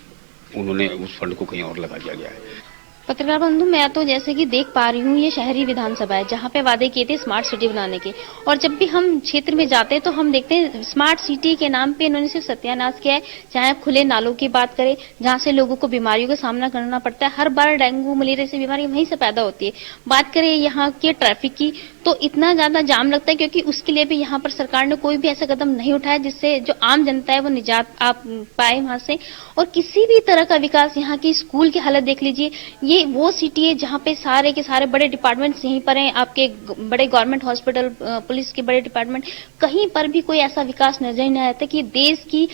उन्होंने उस फंड को कहीं और लगा दिया गया है। पत्रकार बंधु, मैं तो जैसे कि देख पा रही हूँ, ये शहरी विधानसभा है जहाँ पे वादे किए थे स्मार्ट सिटी बनाने के, और जब भी हम क्षेत्र में जाते हैं तो हम देखते हैं स्मार्ट सिटी के नाम पे इन्होंने सिर्फ सत्यानाश किया है। चाहे आप खुले नालों की बात करें, जहाँ से लोगों को बीमारियों का सामना करना पड़ता है, हर बार डेंगू मलेरिया से बीमारी वहीं से पैदा होती है। बात करें यहाँ के ट्रैफिक की, तो इतना ज्यादा जाम लगता है क्योंकि उसके लिए भी यहाँ पर सरकार ने कोई भी ऐसा कदम नहीं उठाया जिससे जो आम जनता है वो निजात आप पाए वहां से। और किसी भी तरह का विकास, यहाँ की स्कूल की हालत देख लीजिए, ये वो सिटी है जहाँ पे सारे के सारे बड़े डिपार्टमेंट्स यहीं पर हैं, आपके बड़े गवर्नमेंट हॉस्पिटल, पुलिस के बड़े डिपार्टमेंट, कहीं पर भी कोई ऐसा विकास नजर नहीं आता कि देश की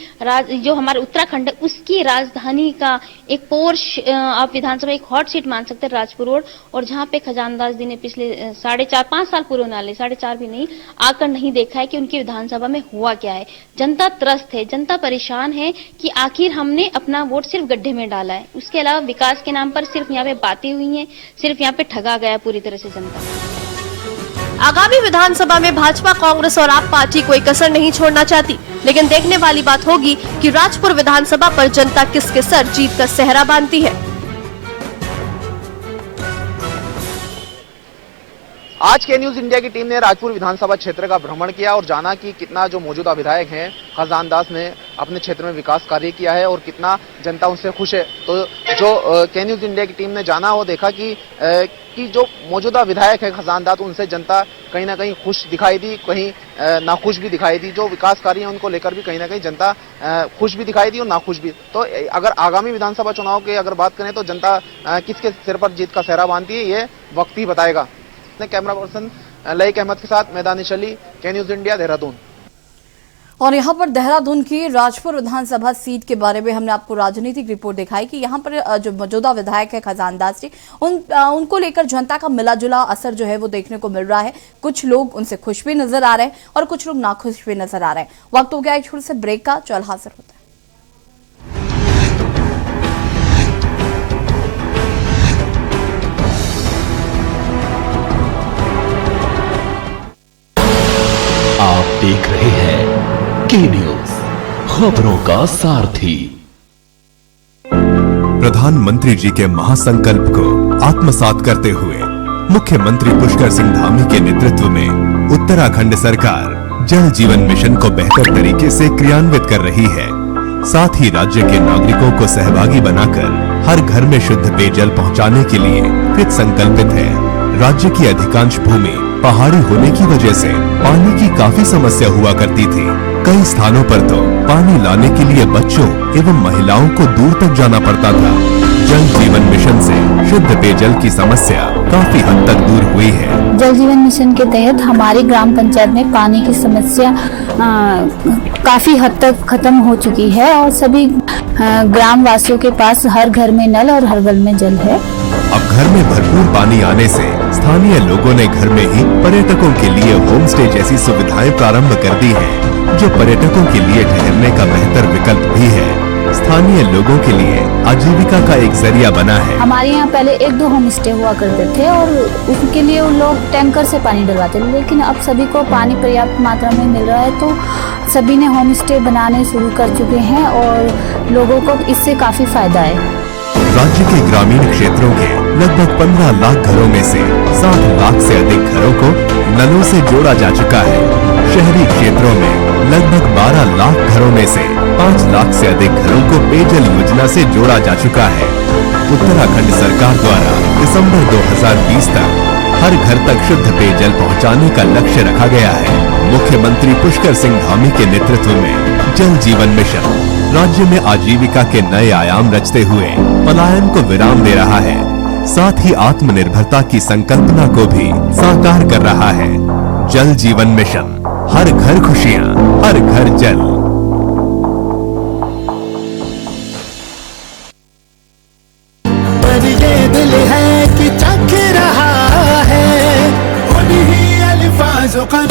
जो हमारा उत्तराखंड है उसकी राजधानी का एक पोर्श आप विधानसभा एक हॉट सीट मान सकते हैं राजपुर रोड, और जहाँ पे खजानदास जी ने पिछले 4.5-5 साल पूर्व नाले 4.5 भी नहीं आकर नहीं देखा है कि उनकी विधानसभा में हुआ क्या है। जनता त्रस्त है, जनता परेशान है कि आखिर हमने अपना वोट सिर्फ गड्ढे में डाला है, उसके अलावा विकास के नाम पर सिर्फ यहाँ पे बातें हुई हैं, सिर्फ यहाँ पे ठगा गया पूरी तरह से जनता। आगामी विधानसभा में भाजपा, कांग्रेस और आप पार्टी कोई कसर नहीं छोड़ना चाहती, लेकिन देखने वाली बात होगी कि राजपुर विधानसभा पर जनता किसके सर जीत का सेहरा बांधती है। आज के न्यूज इंडिया की टीम ने राजपुर विधानसभा क्षेत्र का भ्रमण किया और जाना कि कितना जो मौजूदा विधायक हैं खजान दास ने अपने क्षेत्र में विकास कार्य किया है और कितना जनता उनसे खुश है। तो जो के न्यूज इंडिया की टीम ने जाना वो देखा कि जो मौजूदा विधायक है खजान दास, उनसे जनता कहीं ना कहीं खुश दिखाई दी, कहीं नाखुश भी दिखाई दी। जो विकास कार्य है उनको लेकर भी कहीं ना कहीं जनता खुश भी दिखाई दी और नाखुश भी। तो अगर आगामी विधानसभा चुनाव की अगर बात करें तो जनता किसके सिर पर जीत का सेहरा बांधती है, ये वक्त ही बताएगा। कैमरा पर्सन लईक अहमद के साथ मैदानिश अली, के न्यूज इंडिया, देहरादून। और यहाँ पर देहरादून की राजपुर विधानसभा सीट के बारे में हमने आपको राजनीतिक रिपोर्ट दिखाई कि यहाँ पर जो मौजूदा विधायक है खजान दास जी, उनको लेकर जनता का मिला जुला असर जो है वो देखने को मिल रहा है। कुछ लोग उनसे खुश भी नजर आ रहे हैं और कुछ लोग नाखुश भी नजर आ रहे हैं। वक्त हो गया एक छोटे से ब्रेक का, चल हाजिर होता है। आप देख रहे हैं के न्यूज, खबरों का सारथी। प्रधानमंत्री जी के महासंकल्प को आत्मसात करते हुए मुख्यमंत्री पुष्कर सिंह धामी के नेतृत्व में उत्तराखंड सरकार जल जीवन मिशन को बेहतर तरीके से क्रियान्वित कर रही है। साथ ही राज्य के नागरिकों को सहभागी बनाकर हर घर में शुद्ध पेयजल पहुंचाने के लिए कृत संकल्पित है। राज्य की अधिकांश भूमि पहाड़ी होने की वजह से पानी की काफी समस्या हुआ करती थी। कई स्थानों पर तो पानी लाने के लिए बच्चों एवं महिलाओं को दूर तक जाना पड़ता था। जल जीवन मिशन से शुद्ध पेयजल की समस्या काफी हद तक दूर हुई है। जल जीवन मिशन के तहत हमारी ग्राम पंचायत में पानी की समस्या काफी हद तक खत्म हो चुकी है और सभी ग्राम वासियों के पास हर घर में नल और हर घर में जल है। अब घर में भरपूर पानी आने से स्थानीय लोगों ने घर में ही पर्यटकों के लिए होम स्टे जैसी सुविधाएं प्रारंभ कर दी हैं, जो पर्यटकों के लिए ठहरने का बेहतर विकल्प भी है। स्थानीय लोगों के लिए आजीविका का एक जरिया बना है। हमारे यहाँ पहले 1-2 होम स्टे हुआ करते थे और उनके लिए उन लोग टैंकर से पानी डलवाते थे, लेकिन अब सभी को पानी पर्याप्त मात्रा में मिल रहा है तो सभी ने होम स्टे बनाने शुरू कर चुके हैं और लोगों को इससे काफी फायदा है। राज्य के ग्रामीण क्षेत्रों के लगभग 15 लाख घरों में से 60 लाख से अधिक घरों को नलों से जोड़ा जा चुका है। शहरी क्षेत्रों में लगभग 12 लाख घरों में से 5 लाख से अधिक घरों को पेयजल योजना से जोड़ा जा चुका है। उत्तराखंड सरकार द्वारा दिसंबर 2020 तक हर घर तक शुद्ध पेयजल पहुंचाने का लक्ष्य रखा गया है। मुख्यमंत्री पुष्कर सिंह धामी के नेतृत्व में जल जीवन मिशन राज्य में आजीविका के नए आयाम रचते हुए पलायन को विराम दे रहा है, साथ ही आत्मनिर्भरता की संकल्पना को भी साकार कर रहा है। जल जीवन मिशन, हर घर खुशियां, हर घर जल। पर ये दिल है कि चख रहा है उन्हीं अल्फाजों का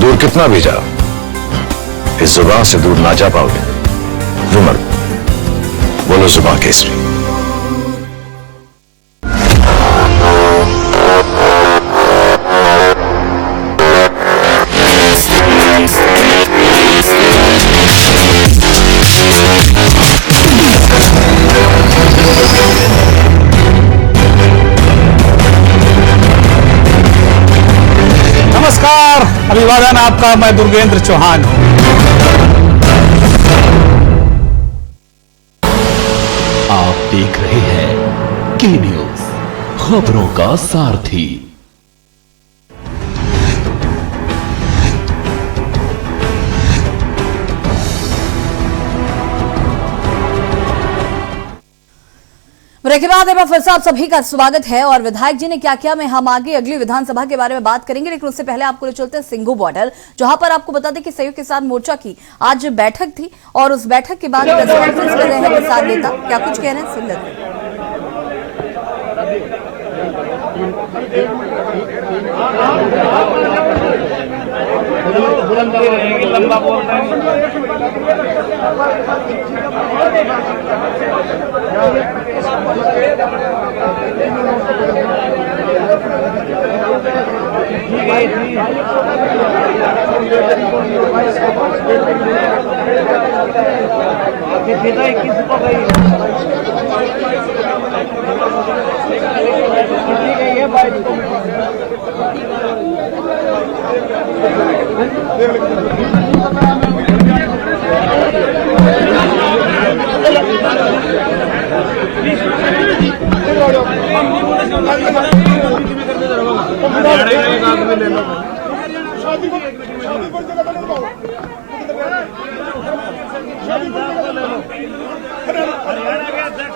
दूर कितना भी जाओ, इस जुबान से दूर ना जा पाओगे। रुमर बोलो जुबान केसरी। नमस्कार, अभिवादन आपका। मैं दुर्गेंद्र चौहान हूं। आप देख रहे हैं के न्यूज, खबरों का सारथी। ब्रेक के बाद फिर से आप सभी का स्वागत है। और विधायक जी ने क्या किया, मैं हम आगे अगली विधानसभा के बारे में बात करेंगे, लेकिन उससे पहले आपको ले चलते हैं सिंघू बॉर्डर, जहां पर आपको बता दें कि संयुक्त किसान मोर्चा की आज बैठक थी और उस बैठक के बाद प्रेस कॉन्फ्रेंस कर रहे हैं किसान नेता। क्या कुछ कह रहे हैं, सुन लेते हैं। लंबा बोल रहे हैं।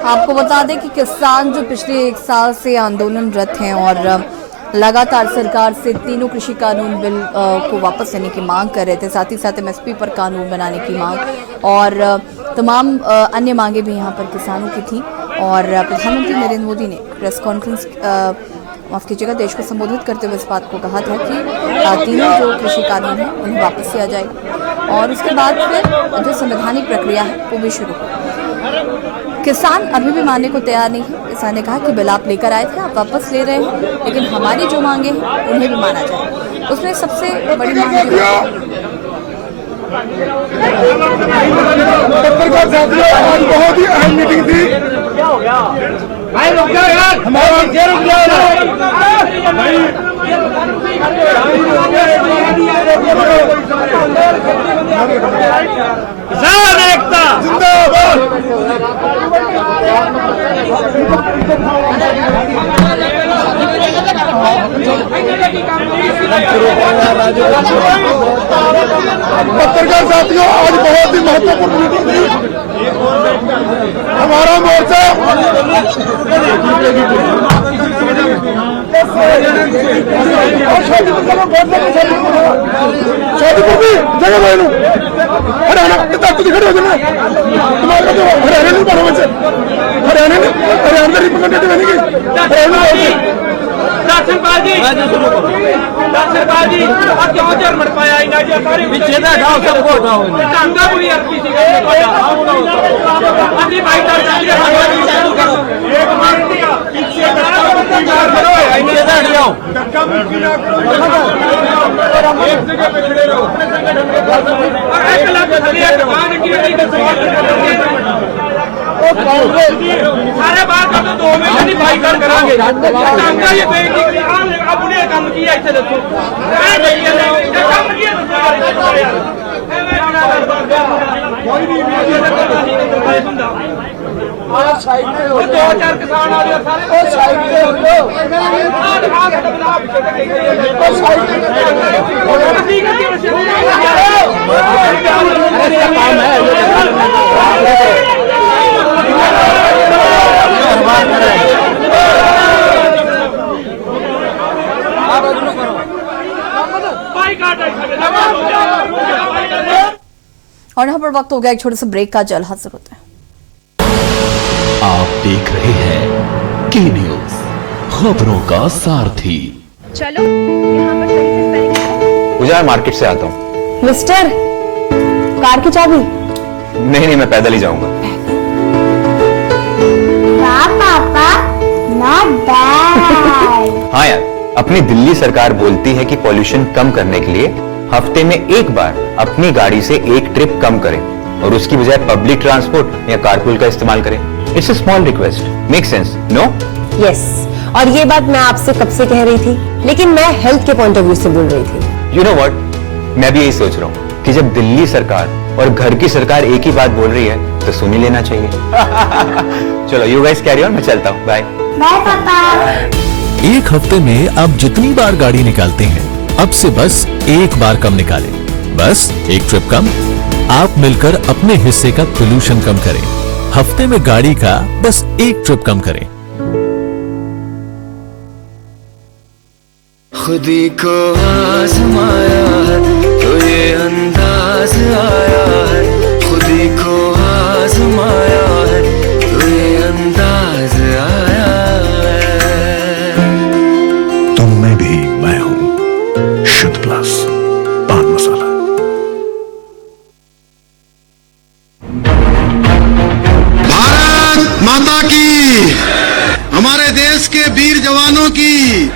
आपको बता दें कि किसान जो पिछले 1 साल से आंदोलनरत हैं और लगातार सरकार से तीनों कृषि कानून बिल को वापस लेने की मांग कर रहे थे, साथ ही साथ MSP पर कानून बनाने की मांग और तमाम अन्य मांगे भी यहाँ पर किसानों की थी। और प्रधानमंत्री नरेंद्र मोदी ने प्रेस कॉन्फ्रेंस माफ कीजिएगा देश को संबोधित करते हुए इस बात को कहा था कि तीनों जो कृषि कानून हैं उन्हें वापस लिया जाएगा और उसके बाद फिर जो संवैधानिक प्रक्रिया है वो भी शुरू हो। किसान अभी भी मानने को तैयार नहीं है। किसान ने कहा कि बिल आप लेकर आए थे, आप वापस ले रहे हैं, लेकिन हमारी जो मांगे हैं उन्हें भी माना जाए। उसमें सबसे बड़ी मांग आज बहुत ही अहम मीटिंग थी। क्या हो गया भाई, रुक जाओ यार, हमारा रुक किसान एकता जिंदाबाद। पत्रकार साथियों, आज बहुत ही महत्वपूर्ण मीटिंग थी। हमारा मोर्चा जगह भाई हरियाणा खड़े हो जाना तुम्हारा तो हरियाणा नहीं पढ़ो बच्चे हरियाणा रिप्रेजेंटेटिव बनेगी हरियाणा सरकार जी अब क्यों झरमट पाया इन्हें जी सारे पीछे दा हटाओ सबको हटाओ टांगा पूरी अर्पी सी अभी भाई एक मिनट पीछे दा हटाओ धक्का मुक्की ना करो एक जगह पे खड़े रहो और एक लाख खड़े दुकान की नहीं तो सारे बात का तो 2 महीने नहीं भाई कर करांगे टांगा ये बेटी अब उन्हें काम किया इसे देखो काम किया कोई नहीं साइड में हो 2-4 किसान आ रहे सारे साइड में हो लो साइड और यहाँ पर वक्त हो गया एक छोटे से ब्रेक का। जल्द हाजिर होते हैं। आप देख रहे हैं के न्यूज, खबरों का सारथी। चलो यहाँ पर सही से स्पेलिंग है। पूजा मार्केट से आता हूँ। मिस्टर, कार की चाबी? नहीं, मैं पैदल ही जाऊंगा। पापा, नॉट बैड। हाँ यार, अपनी दिल्ली सरकार बोलती है कि पॉल्यूशन कम करने के लिए हफ्ते में एक बार अपनी गाड़ी से एक ट्रिप कम करें और उसकी बजाय पब्लिक ट्रांसपोर्ट या कारपूल का इस्तेमाल करें। It's a small request, make sense, no? Yes, और ये बात मैं आपसे कब से कह रही थी, लेकिन मैं हेल्थ के पॉइंट ऑफ व्यू से बोल रही थी। यू नो व्हाट, मैं भी यही सोच रहा हूँ कि जब दिल्ली सरकार और घर की सरकार एक ही बात बोल रही है तो सुन ही लेना चाहिए। चलो यू गाइस कैरी ऑन, मैं चलता हूँ, बाय। बाय पापा। एक हफ्ते में आप जितनी बार गाड़ी निकालते हैं, अब से बस एक बार कम निकालें। बस एक ट्रिप कम, आप मिलकर अपने हिस्से का पोल्यूशन कम करें। हफ्ते में गाड़ी का बस एक ट्रिप कम करें। खुदी को आजमाया है तो ये अंदाज आया है, खुदी को आजमाया है तो ये अंदाज आया है। तुम में भी मैं हूं, शुद्ध प्लस पान मसाला। भारत माता की, हमारे देश के वीर जवानों की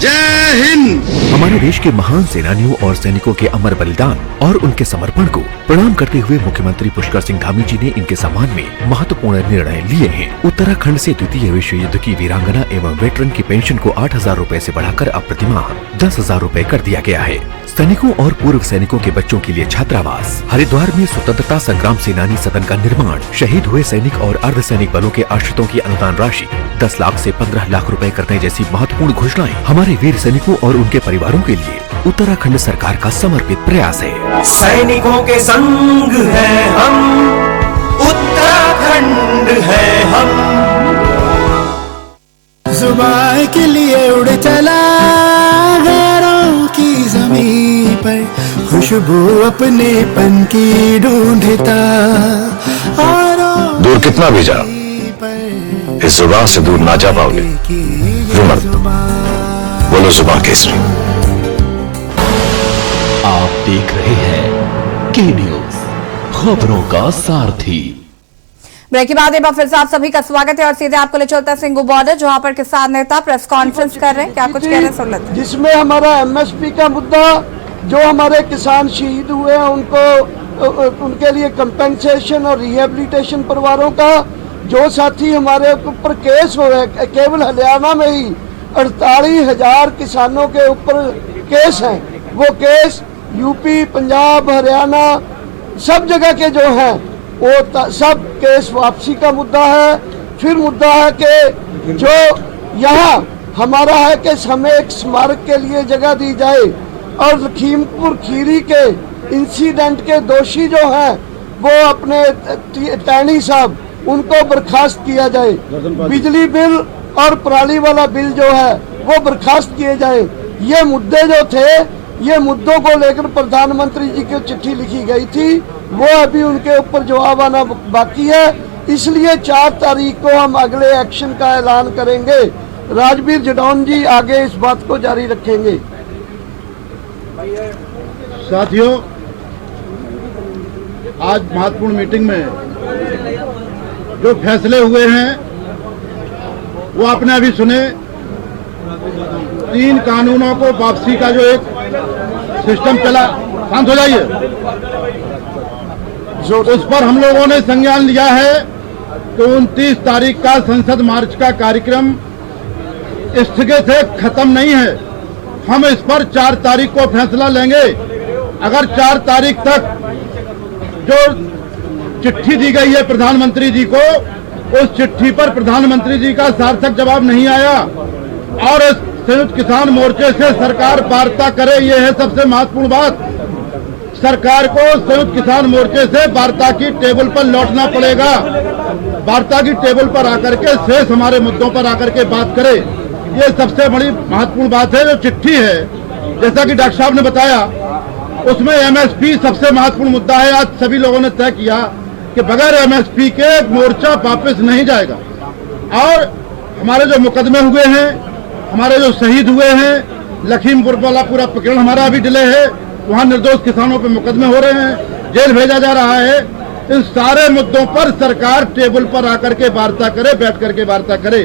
जय हिंद। हमारे देश के महान सेनानियों और सैनिकों के अमर बलिदान और उनके समर्पण को प्रणाम करते हुए मुख्यमंत्री पुष्कर सिंह धामी जी ने इनके सम्मान में महत्वपूर्ण निर्णय लिए हैं। उत्तराखंड से द्वितीय विश्व युद्ध की वीरांगना एवं वेटरन की पेंशन को 8,000 रूपए से बढ़ाकर अब प्रतिमाह 10,000 रूपए कर दिया गया है। सैनिकों और पूर्व सैनिकों के बच्चों के लिए छात्रावास। हरिद्वार में स्वतंत्रता संग्राम सेनानी सदन का निर्माण। शहीद हुए सैनिक और अर्धसैनिक बलों के आश्रितों की अनुदान राशि 10 लाख से 15 लाख रुपए करने जैसी महत्वपूर्ण घोषणाएं हमारे वीर सैनिकों और उनके परिवारों के लिए उत्तराखंड सरकार का समर्पित प्रयास है। सैनिकों के संग है हम, उत्तराखंड है हम। जुबान के लिए उड़ चला गैरों की जमीन पर, खुशबू अपने पन की ढूंढता। दूर कितना भी जा, इस जुबान से दूर ना जा पाओगे। रुमल, बोलो जुबान केसरी। आप देख रहे हैं के न्यूज, खबरों का सारथी। ब्रेक के बाद एक बार फिर से आप सभी का स्वागत है और सीधे आपको ले चलता है सिंगू बॉर्डर, जहां पर किसान नेता प्रेस कॉन्फ्रेंस कर रहे हैं। क्या कुछ कह रहे हैं सुन लेते हैं। जिसमें हमारा एमएसपी का मुद्दा, जो हमारे किसान शहीद हुए हैं उनको उनके लिए कंपेंसेशन और रिहेबिलिटेशन परिवारों का, जो साथी हमारे ऊपर केस हुए केवल हरियाणा में ही 48,000 किसानों के ऊपर केस हैं, वो केस यूपी, पंजाब, हरियाणा सब जगह के जो हैं वो सब केस वापसी का मुद्दा है। फिर मुद्दा है कि जो यहाँ हमारा है कि हमें एक स्मारक के लिए जगह दी जाए और लखीमपुर खीरी के इंसिडेंट के दोषी जो हैं वो अपने टैनी साहब उनको बर्खास्त किया जाए। बिजली बिल और पराली वाला बिल जो है वो बर्खास्त किए जाए। ये मुद्दे जो थे, ये मुद्दों को लेकर प्रधानमंत्री जी को चिट्ठी लिखी गई थी, वो अभी उनके ऊपर जवाब आना बाकी है। इसलिए 4 तारीख को हम अगले एक्शन का ऐलान करेंगे। राजवीर जडौन जी आगे इस बात को जारी रखेंगे। साथियों, आज महत्वपूर्ण मीटिंग में जो फैसले हुए हैं वो आपने अभी सुने। 3 कानूनों को वापसी का जो एक सिस्टम चला, शांत हो जाइए, उस पर हम लोगों ने संज्ञान लिया है कि 29 तारीख का संसद मार्च का कार्यक्रम स्थगित है, खत्म नहीं है। हम इस पर 4 तारीख को फैसला लेंगे। अगर 4 तारीख तक जो चिट्ठी दी गई है प्रधानमंत्री जी को, उस चिट्ठी पर प्रधानमंत्री जी का सार्थक जवाब नहीं आया और संयुक्त किसान मोर्चे से सरकार वार्ता करे, ये है सबसे महत्वपूर्ण बात। सरकार को संयुक्त किसान मोर्चे से वार्ता की टेबल पर लौटना पड़ेगा। वार्ता की टेबल पर आकर के शेष हमारे मुद्दों पर आकर के बात करे, ये सबसे बड़ी महत्वपूर्ण बात है। जो चिट्ठी है, जैसा कि डॉक्टर साहब ने बताया, उसमें एमएसपी सबसे महत्वपूर्ण मुद्दा है। आज सभी लोगों ने तय किया कि बगैर एमएसपी के मोर्चा वापस नहीं जाएगा। और हमारे जो मुकदमे हुए हैं, हमारे जो शहीद हुए हैं, लखीमपुर वाला पूरा प्रकरण हमारा अभी डिले है, वहां निर्दोष किसानों पे मुकदमे हो रहे हैं, जेल भेजा जा रहा है। इन सारे मुद्दों पर सरकार टेबल पर आकर के वार्ता करे, बैठ करके वार्ता करे।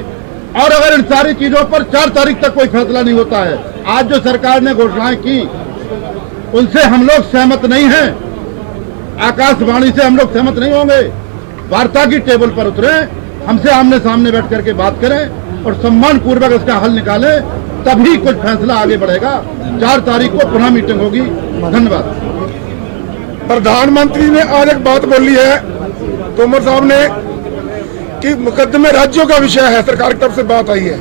और अगर इन सारी चीजों पर 4 तारीख तक कोई फैसला नहीं होता है, आज जो सरकार ने घोषणाएं की उनसे हम लोग सहमत नहीं हैं, आकाशवाणी से हम लोग सहमत नहीं होंगे। वार्ता की टेबल पर उतरे, हमसे आमने सामने बैठ करके बात करें और सम्मान पूर्वक इसका हल निकालें, तभी कुछ फैसला आगे बढ़ेगा। 4 तारीख को पुनः मीटिंग होगी। धन्यवाद। प्रधानमंत्री ने आज एक बात बोली है, तोमर साहब ने, कि मुकदमे राज्यों का विषय है, सरकार की तरफ से बात आई है।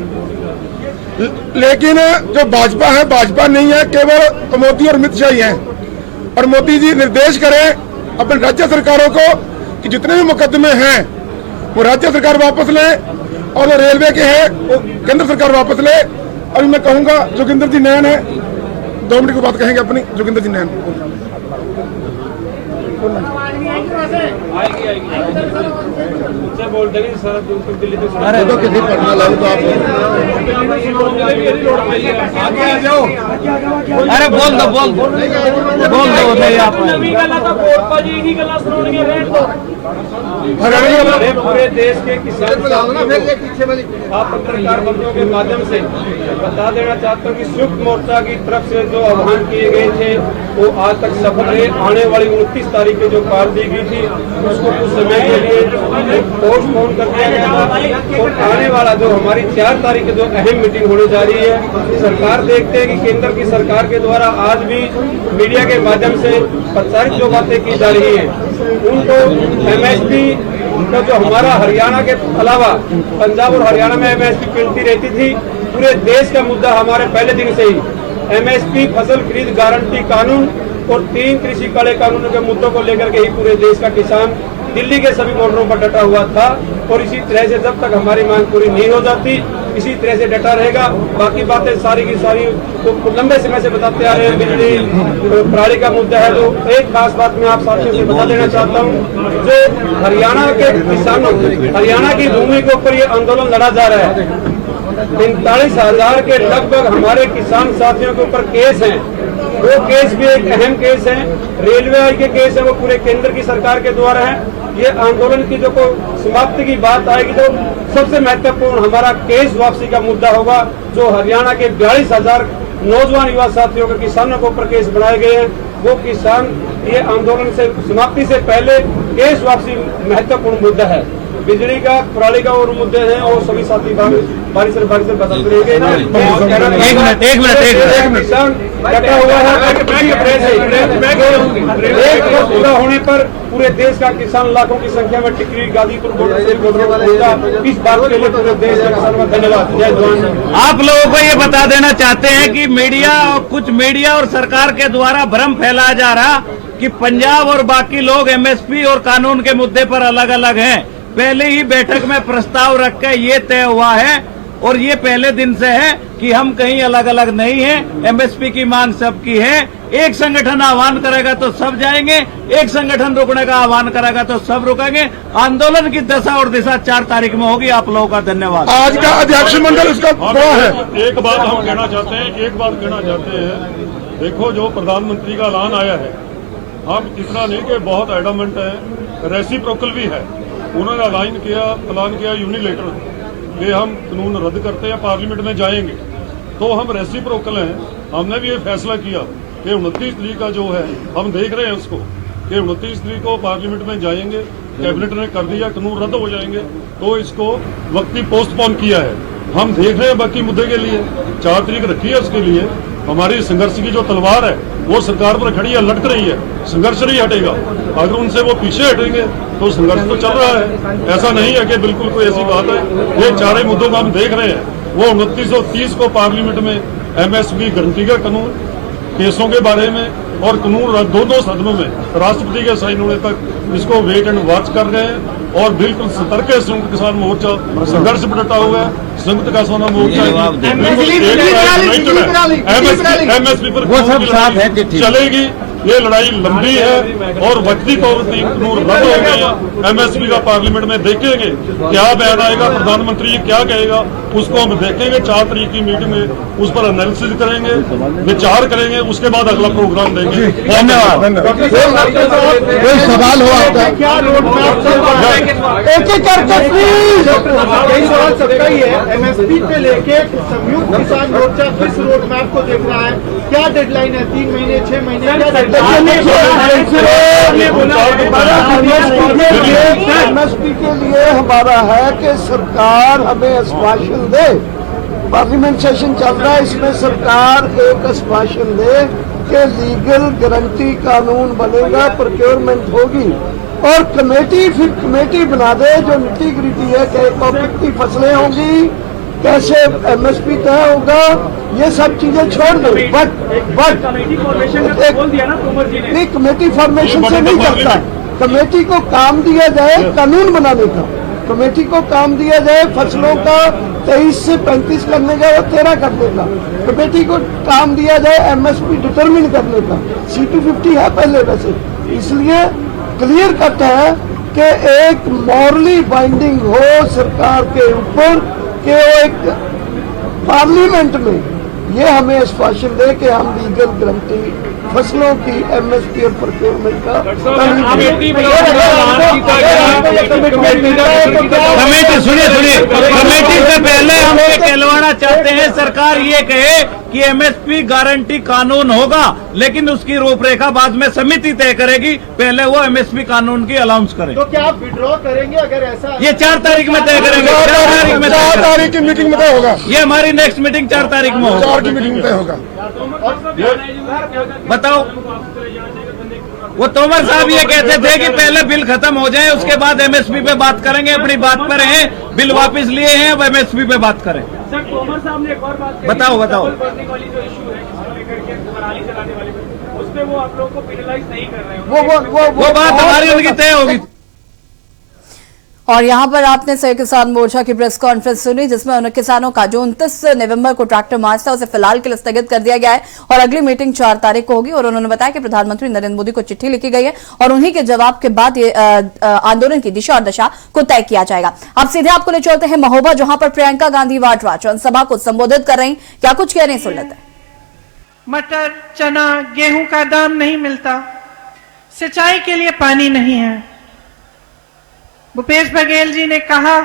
लेकिन जो भाजपा है, भाजपा नहीं है, केवल मोदी और अमित शाह ही हैं। और मोदी जी निर्देश करें अपने राज्य सरकारों को कि जितने भी मुकदमे हैं वो राज्य सरकार वापस ले, और जो रेलवे के हैं वो केंद्र सरकार वापस ले। अभी मैं कहूंगा जोगिंदर जी नैन है, 2 मिनट की बात कहेंगे अपनी। जोगिंदर जी नैन बोल देंगे सर, दिल्ली तो तो किसी पटना लागू तो आप आगे आ जाओ। अरे बोल दो नहीं आप पूरे देश के किसान आप पत्रकार बंधुओं के माध्यम से बता देना चाहता हूँ कि संयुक्त मोर्चा की तरफ से जो आह्वान किए गए थे वो आज तक सफल रहे। आने वाली 29 तारीख को जो कार दी गई थी उसको कुछ समय के लिए पोस्टपोन कर दिया गया था। और आने वाला जो हमारी 4 तारीख जो अहम मीटिंग होने जा रही है, सरकार देखते हैं कि केंद्र की सरकार के द्वारा आज भी मीडिया के माध्यम से प्रचारित जो बातें की जा रही है, उनको एमएसपी तो जो हमारा हरियाणा के अलावा पंजाब और हरियाणा में एमएसपी मिलती रहती थी, पूरे देश का मुद्दा हमारे पहले दिन से ही एमएसपी, फसल खरीद गारंटी कानून और 3 कृषि काले कानूनों के मुद्दों को लेकर के ही पूरे देश का किसान दिल्ली के सभी बॉर्डरों पर डटा हुआ था। और इसी तरह से जब तक हमारी मांग पूरी नहीं हो जाती, इसी तरह से डटा रहेगा। बाकी बातें सारी की सारी तो लंबे समय से बताते आ रहे हैं। बिजली प्रणाली का मुद्दा है। तो एक खास बात मैं आप साथियों से बता देना चाहता हूँ, जो हरियाणा के किसानों, हरियाणा की भूमि के ऊपर ये आंदोलन लड़ा जा रहा है। 43,000 के लगभग हमारे किसान साथियों के ऊपर केस हैं। वो केस भी एक अहम केस है। रेलवे के केस है, वो पूरे केंद्र की सरकार के द्वारा है। ये आंदोलन की जो समाप्ति की बात आएगी तो सबसे महत्वपूर्ण हमारा केस वापसी का मुद्दा होगा। जो हरियाणा के 42,000 नौजवान युवा साथियों के किसानों के ऊपर केस बनाए गए हैं, वो किसान ये आंदोलन से समाप्ति से पहले केस वापसी महत्वपूर्ण मुद्दा है। बिजली का, प्रणाली का और मुद्दे हैं और सभी साथी बारी से बदलते रहेंगे। एक मिनट किसान डटा हुआ है। पूरा होने पर पूरे देश का किसान लाखों की संख्या में टिकरी गाजीपुर बॉर्डर से इस बात के लिए पूरे देश का किसान का धन्यवाद। जय जवान। आप लोगों को ये बता देना चाहते हैं कि मीडिया और कुछ मीडिया और सरकार के द्वारा भ्रम फैलाया जा रहा कि पंजाब और बाकी लोग एमएसपी और कानून के मुद्दे पर अलग अलग हैं। पहले ही बैठक में प्रस्ताव रख के ये तय हुआ है और ये पहले दिन से है कि हम कहीं अलग अलग नहीं हैं। एमएसपी की मांग सबकी है। एक संगठन आह्वान करेगा तो सब जाएंगे, एक संगठन रुकने का आह्वान करेगा तो सब रुकेंगे। आंदोलन की दशा और दिशा 4 तारीख में होगी। आप लोगों का धन्यवाद। आज का अध्यक्ष मंडल उसका बड़ा है। एक बात कहना चाहते हैं देखो, जो प्रधानमंत्री का ऐलान आया है, हम इतना नहीं कि बहुत एडमेंट है, रेसिप्रोकल भी है। उन्होंने ऐलान किया यूनिलेटरल कि हम कानून रद्द करते हैं, पार्लियामेंट में जाएंगे, तो हम रेसिप्रोकल हैं। हमने भी ये फैसला किया कि 29 तारीख का जो है, हम देख रहे हैं उसको कि 29 तारीख को पार्लियामेंट में जाएंगे, कैबिनेट ने कर दिया, कानून रद्द हो जाएंगे, तो इसको वक्ती पोस्टपोन किया है। हम देख रहे हैं बाकी मुद्दे के लिए 4 तारीख रखी है, उसके लिए हमारी संघर्ष की जो तलवार है वो सरकार पर खड़ी है, लटक रही है, संघर्ष नहीं हटेगा। अगर उनसे वो पीछे हटेंगे तो संघर्ष तो चल रहा है, ऐसा नहीं है कि बिल्कुल कोई ऐसी बात है। ये चारे मुद्दों को हम देख रहे हैं। वो 29 और 30 को पार्लियामेंट में MSP गारंटी का कानून, केसों के बारे में और कानून दोनों सदनों में राष्ट्रपति के साइन होने तक इसको वेट एंड वॉच कर रहे हैं। और बिल्कुल सतर्क है संयुक्त किसान मोर्चा, संघर्ष में डटा हुआ है। संयुक्त किसान मोर्चा MSP पर चलेगी। ये लड़ाई लंबी है और वक्ती तौर पर कानून रद्द हो गए हैं। MSP का पार्लियामेंट में देखेंगे क्या बयान आएगा, प्रधानमंत्री क्या कहेगा, उसको हम देखेंगे। 4 तारीख की मीटिंग में उस पर एनालिसिस करेंगे, विचार करेंगे, उसके बाद अगला प्रोग्राम देंगे। धन्यवाद। कोई सवाल हो आपका? क्या रोड मैप एक एक करके प्लीज यही सवाल सबका ही है। MSP पे लेके संयुक्त किसान मोर्चा किस रोड मैप को देख रहा है? क्या डेडलाइन है? 3 महीने, 6 महीने? MSP के लिए हमारा है कि सरकार हमें आश्वासन दे। पार्लियामेंट सेशन चल रहा है, इसमें सरकार एक आश्वासन दे कि लीगल गारंटी कानून बनेगा, प्रोक्योरमेंट होगी और फिर कमेटी बना दे जो नीति ग्रिटी है कि कितनी फसलें होंगी, कैसे MSP तय होगा, ये सब चीजें छोड़ दो। बट कमेटी फॉर्मेशन बोल दिया ना तोमर जी ने। नहीं, कमेटी फॉर्मेशन से नहीं करता। कमेटी को काम दिया जाए कानून बनाने का, कमेटी को काम दिया जाए फसलों का 23 से 35 करने का, वो 13 करने का। कमेटी को काम दिया जाए MSP डिटरमिन करने का। C250 है पहले वैसे, इसलिए क्लियर कट है कि एक मॉरली बाइंडिंग हो सरकार के ऊपर कि वो एक पार्लियामेंट में ये हमें आश्वासन दे कि हम लीगल गारंटी फसलों की MSP और प्रोक्योरमेंट का कमेटी सुनिए कमेटी से पहले हम ये कहलवाना चाहते हैं, सरकार ये कहे कि MSP गारंटी कानून होगा, लेकिन उसकी रूपरेखा बाद में समिति तय करेगी, पहले वो MSP कानून की अनाउंस करे। तो क्या आप विड्रॉ करेंगे अगर ऐसा? ये 4 तारीख में तय करेंगे। 4 तारीख की मीटिंग में तय होगा। ये हमारी नेक्स्ट मीटिंग 4 तारीख में होगा। 4 की मीटिंग में तय होगा। बताओ, वो तोमर साहब ये कहते थे कि पहले बिल खत्म हो जाए उसके बाद MSP पे बात करेंगे। अपनी बात पर हैं, बिल वापस लिए हैं, अब MSP पे बात करें। सर, तोमर साहब ने एक और बात कही, बताओ वाली जो इशू है जिसको लेकर के पराली चलाने वाले उस पे वो आप लोगों को पेनलाइज नहीं कर रहे हैं। वो बात हमारी उनकी तय होगी। और यहाँ पर आपने संयुक्त किसान मोर्चा की प्रेस कॉन्फ्रेंस सुनी, जिसमें उन किसानों का जो 29 नवंबर को ट्रैक्टर मार्च था उसे फिलहाल के लिए स्थगित कर दिया गया है और अगली मीटिंग 4 तारीख को होगी। और उन्होंने बताया कि प्रधानमंत्री नरेंद्र मोदी को चिट्ठी लिखी गई है और उन्हीं के जवाब के बाद ये आंदोलन की दिशा और दशा को तय किया जाएगा। अब सीधे आपको ले चलते हैं महोबा, जहां पर प्रियंका गांधी वाड्रा जनसभा को संबोधित कर रही। क्या कुछ कह रही सुन लेते हैं। मटर, चना, गेहूं का दाम नहीं मिलता, सिंचाई के लिए पानी नहीं है। भूपेश बघेल जी ने कहा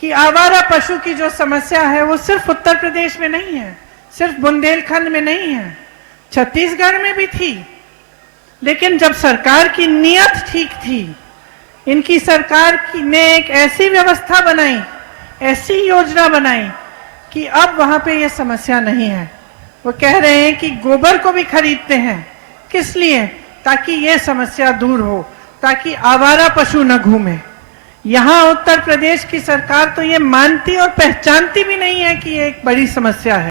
कि आवारा पशु की जो समस्या है वो सिर्फ उत्तर प्रदेश में नहीं है, सिर्फ बुंदेलखंड में नहीं है, छत्तीसगढ़ में भी थी। लेकिन जब सरकार की नीयत ठीक थी, इनकी सरकार ने एक ऐसी व्यवस्था बनाई, ऐसी योजना बनाई कि अब वहां पे ये समस्या नहीं है। वो कह रहे हैं कि गोबर को भी खरीदते हैं, किस लिए? ताकि ये समस्या दूर हो, ताकि आवारा पशु न घूमे। यहां उत्तर प्रदेश की सरकार तो ये मानती और पहचानती भी नहीं है कि ये एक बड़ी समस्या है।